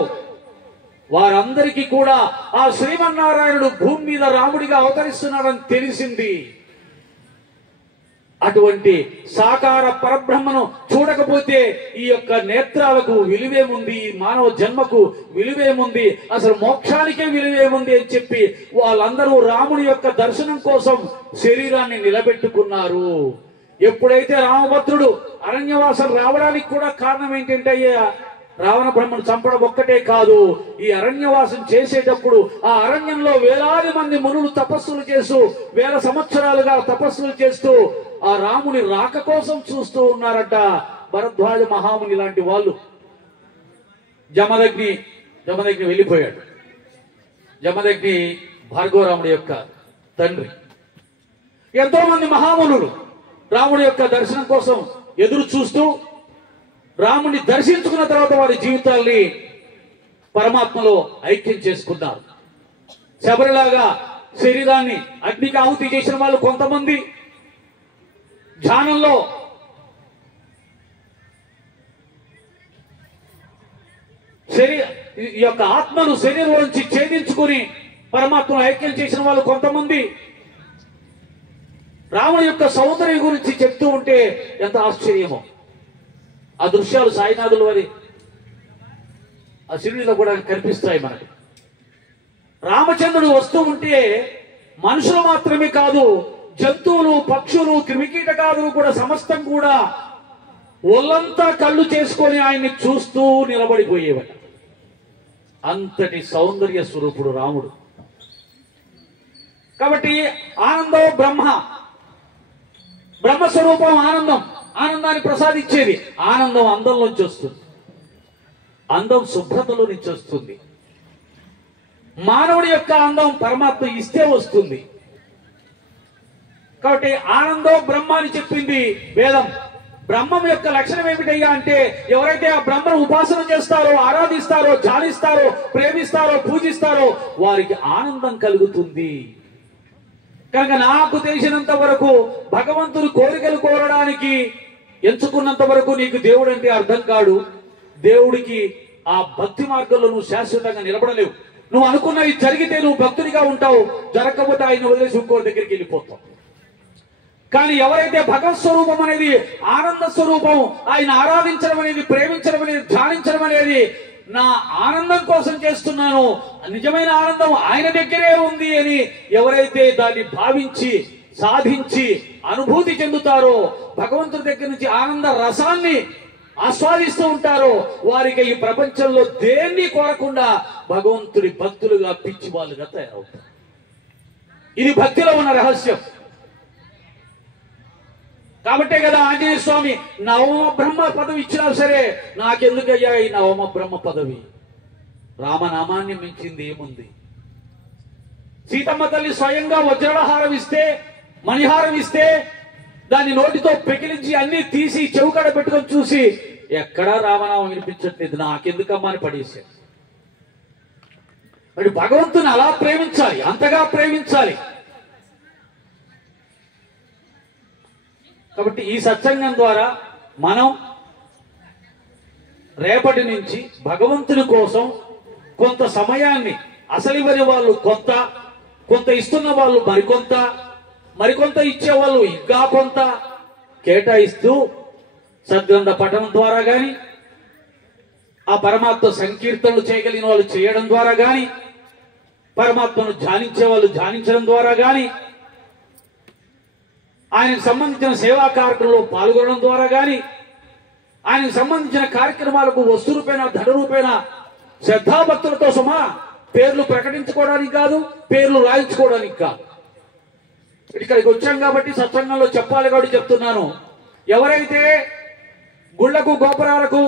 వారందరికీ కూడా ఆ శ్రీమన్నారాయణుడు భూమి మీద రాముడిగా అవతరిస్తున్నాడని తెలిసింది. అటువంటి సాకార పరబ్రహ్మను చూడకపోతే ఈ యొక్క నేత్రాలకు విలువేముంది, ఈ మానవ జన్మకు విలువేముంది, అసలు మోక్షానికే విలువేముంది అని చెప్పి వాళ్ళందరూ రాముడి యొక్క దర్శనం కోసం శరీరాన్ని నిలబెట్టుకున్నారు. ఎప్పుడైతే రామభద్రుడు అరణ్యవాసం రావడానికి కూడా కారణం ఏంటంటే అయ్యా, రావణ బ్రహ్మను చంపడం ఒక్కటే కాదు, ఈ అరణ్యవాసం చేసేటప్పుడు ఆ అరణ్యంలో వేలాది మంది మునులు తపస్సులు చేస్తూ వేల సంవత్సరాలుగా తపస్సులు చేస్తూ ఆ రాముని రాక కోసం చూస్తూ ఉన్నారట భరద్వాజ మహాముని లాంటి వాళ్ళు. జమదగ్ని వెళ్ళిపోయాడు. జమదగ్ని భార్గవరాముడి యొక్క తండ్రి. ఎంతో మంది మహామునులు రాముడి యొక్క దర్శనం కోసం ఎదురు చూస్తూ రాముని దర్శించుకున్న తర్వాత వారి జీవితాల్ని పరమాత్మలో ఐక్యం చేసుకున్నారు. శబరిలాగా శరీరాన్ని అగ్నికి ఆహుతి చేసిన వాళ్ళు కొంతమంది, ధ్యానంలో ఈ యొక్క ఆత్మను శరీరం నుంచి ఛేదించుకుని పరమాత్మను ఐక్యం చేసిన వాళ్ళు కొంతమంది, రాముని యొక్క సౌందర్యం గురించి చెప్తూ ఉంటే ఎంత ఆశ్చర్యమో. ఆ దృశ్యాలు సాయినాథుల వారి ఆ శిరుడిలో కూడా కనిపిస్తాయి మనకి. రామచంద్రుడు వస్తూ ఉంటే మనుషులు మాత్రమే కాదు, జంతువులు, పక్షులు, క్రిమికీటకాదులు కూడా సమస్తం కూడా ఒళ్ళంతా కళ్ళు చేసుకొని ఆయన్ని చూస్తూ నిలబడిపోయేవట. అంతటి సౌందర్య స్వరూపుడు రాముడు. కాబట్టి ఆనందం బ్రహ్మస్వరూపం ఆనందం, ఆనందాన్ని ప్రసాదించేది. ఆనందం అందంలోంచి వస్తుంది, అందం శుభ్రతలో నుంచి వస్తుంది. మానవుడి యొక్క అందం పరమాత్మ ఇస్తే వస్తుంది. కాబట్టి ఆనందం బ్రహ్మ అని చెప్పింది వేదం. బ్రహ్మం యొక్క లక్షణం ఏమిటయ్యా అంటే, ఎవరైతే ఆ బ్రహ్మను ఉపాసన చేస్తారో, ఆరాధిస్తారో, ధ్యానిస్తారో, ప్రేమిస్తారో, పూజిస్తారో వారికి ఆనందం కలుగుతుంది. కనుక నాకు తెలిసినంత వరకు భగవంతుని కోరికలు కోరడానికి ఎంచుకున్నంత వరకు నీకు దేవుడు అంటే అర్థం కాడు. దేవుడికి ఆ భక్తి మార్గంలో నువ్వు శాశ్వతంగా నిలబడలేవు. నువ్వు అనుకున్నవి జరిగితే నువ్వు భక్తుడిగా ఉంటావు, జరగకపోతే ఆయన వదిలేసి ఇంకోటి దగ్గరికి వెళ్ళిపోతావు. కానీ ఎవరైతే భగవత్ స్వరూపం అనేది, ఆనంద స్వరూపం, ఆయన ఆరాధించడం అనేది, ప్రేమించడం అనేది, ధ్యానించడం అనేది నా ఆనందం కోసం చేస్తున్నాను, నిజమైన ఆనందం ఆయన దగ్గరే ఉంది అని ఎవరైతే దాన్ని భావించి సాధించి అనుభూతి చెందుతారో, భగవంతుడి దగ్గర నుంచి ఆనంద రసాన్ని ఆస్వాదిస్తూ ఉంటారో వారికి ఈ ప్రపంచంలో దేన్ని కోరకుండా భగవంతుడి భక్తులుగా, పిచ్చి వాళ్ళుగా తయారవుతారు. ఇది భక్తిలో ఉన్న రహస్యం. కాబట్టే కదా ఆంజనేయ స్వామి నవమ బ్రహ్మ పదవి ఇచ్చినా సరే, నాకెందుకయ్యా ఈ నవమ బ్రహ్మ పదవి, రామనామాన్ని మించింది ఏముంది. సీతమ్మ తల్లి స్వయంగా వజ్రహారం ఇస్తే, మణిహారం ఇస్తే దాన్ని నోటితో పెకిలించి అన్ని తీసి చెవుకడ పెట్టుకొని చూసి ఎక్కడా రామనామం వినిపించట్లేదు, నాకెందుకమ్మా అని పడేశాడు. మరి భగవంతుని అలా ప్రేమించాలి, అంతగా ప్రేమించాలి. కాబట్టి ఈ సత్సంగం ద్వారా మనం రేపటి నుంచి భగవంతుని కోసం కొంత సమయాన్ని, అసలు ఇవ్వని వాళ్ళు కొంత ఇస్తున్న వాళ్ళు మరికొంత ఇచ్చేవాళ్ళు ఇంకా కొంత కేటాయిస్తూ సద్గ్రంథ పఠనం ద్వారా గాని, ఆ పరమాత్మ సంకీర్తనలు చేయగలిగిన వాళ్ళు చేయడం ద్వారా గాని, పరమాత్మను ధ్యానించే వాళ్ళు ధ్యానించడం ద్వారా గాని, ఆయనకు సంబంధించిన సేవా కార్యక్రమంలో పాల్గొనడం ద్వారా గాని, ఆయనకు సంబంధించిన కార్యక్రమాలకు వస్తు రూపేణ, ధన రూపేణ శ్రద్ధాభక్తులతో సుమా పేర్లు ప్రకటించుకోవడానికి కాదు, పేర్లు రాయించుకోవడానికి కాదు. ఇక్కడికి వచ్చాం కాబట్టి సత్సంగంలో చెప్పాలి కాబట్టి చెప్తున్నాను. ఎవరైతే గుళ్లకు, గోపురాలకు,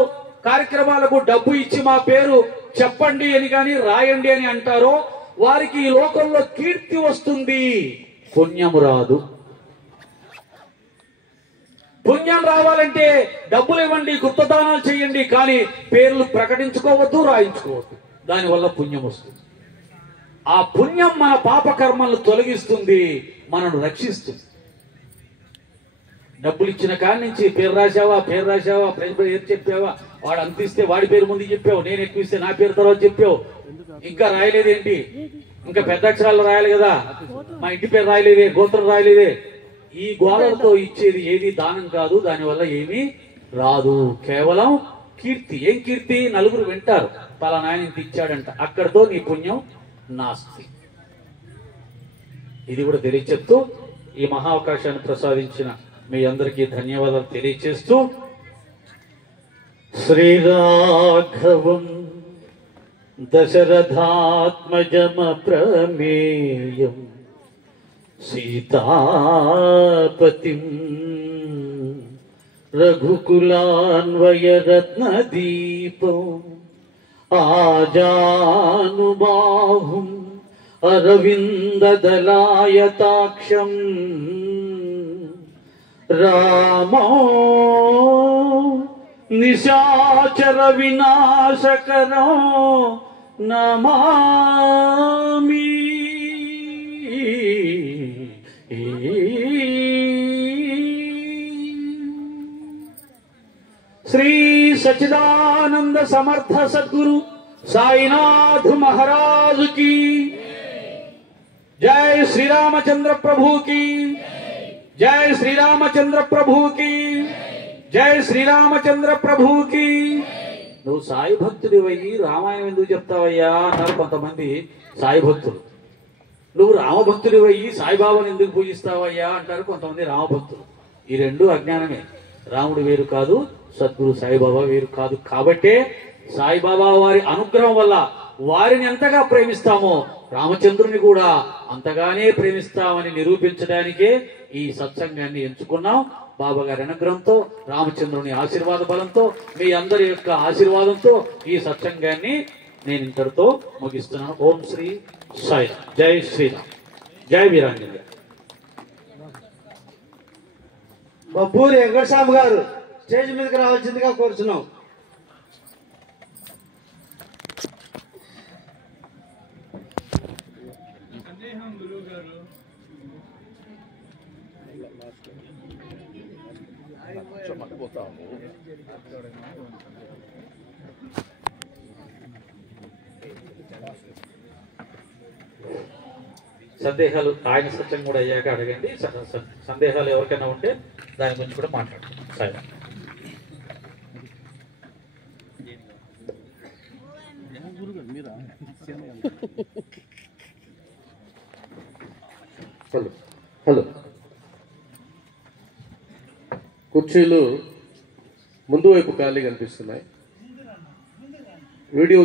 కార్యక్రమాలకు డబ్బు ఇచ్చి మా పేరు చెప్పండి అని కానీ రాయండి అని అంటారో వారికి ఈ లోకంలో కీర్తి వస్తుంది, పుణ్యము రాదు. పుణ్యం రావాలంటే డబ్బులు ఇవ్వండి, గుప్తదానాలు చేయండి, కానీ పేర్లు ప్రకటించుకోవద్దు, రాయించుకోవద్దు. దానివల్ల పుణ్యం వస్తుంది. ఆ పుణ్యం మన పాపకర్మలను తొలగిస్తుంది, మనను రక్షిస్తుంది. డబ్బులు ఇచ్చిన కాడి నుంచి పేరు రాశావా, పేరు చెప్పావా, వాడు అంతిస్తే వాడి పేరు ముందు చెప్పావు, నేను ఎక్కువ ఇస్తే నా పేరు తర్వాత చెప్పావు, ఇంకా రాయలేదేంటి, ఇంకా పెద్ద అక్షరాలు రాయాలి కదా, మా ఇంటి పేరు రాయలేదే, గోత్రం రాయలేదే. ఈ గోళలతో ఇచ్చేది ఏది దానం కాదు, దానివల్ల ఏమీ రాదు. కేవలం కీర్తి. ఏం కీర్తి? నలుగురు వింటారు, పలానా ఆయన ఇంత ఇచ్చాడంట, అక్కడితో నీ పుణ్యం నాస్తి. ఇది కూడా తెలియచెప్తూ ఈ మహా అవకాశాన్ని ప్రసాదించిన మీ అందరికీ ధన్యవాదాలు తెలియచేస్తూ, శ్రీరాఘవం దశరథాత్మజమప్రమేయం సీతాపతిం రఘుకులాన్వయరత్నదీపం ఆజానుబాహుం అరవిందదలాయతాక్షం రామో నిశాచర వినాశకరో నమామి. శ్రీ సచ్చిదానంద సమర్థ సద్గురు సాయినాథ్ महाराज की जय, श्री रामचंद्र प्रभु की जय, श्री रामचंद्र प्रभु की जय, श्री रामचंद्र प्रभु की. నువ్వు సాయి భక్తుడి అయ్యి రామాయణం ఎందుకు చెప్తావయ్యా అన్నారు కొంతమంది సాయి భక్తులు. నువ్వు రామభక్తుడి అయ్యి సాయిబాబాను ఎందుకు పూజిస్తావయ్యా అంటారు కొంతమంది రామభక్తులు. ఈ రెండు అజ్ఞానమే. రాముడు వేరు కాదు, సద్గురు సాయిబాబా వేరు కాదు. కాబట్టే సాయిబాబా వారి అనుగ్రహం వల్ల వారిని ఎంతగా ప్రేమిస్తామో రామచంద్రుని కూడా అంతగానే ప్రేమిస్తామని నిరూపించడానికే ఈ సత్సంగాన్ని ఎంచుకున్నాం. బాబా గారి అనుగ్రహంతో, రామచంద్రుని ఆశీర్వాద బలంతో, మీ అందరి యొక్క ఆశీర్వాదంతో ఈ సత్సంగాన్ని నేను ఇంతటితో ముగిస్తున్నాను. ఓం శ్రీ సాయి. జై శ్రీరామ్. జై వీరాంజనేయ. బబ్బూరి వెంకటస్వామి గారు స్టేజ్ మీదకి రావాల్సిందిగా కోరుచున్నాం. సందేహాలు ఆయన సత్యం కూడా అయ్యాక అడగండి. సందేహాలు ఎవరికైనా ఉంటే దాని గురించి కూడా మాట్లాడండి. సరే. హలో హలో కుర్చీలు ముందు వైపు ఖాళీ కనిపిస్తున్నాయి. వీడియో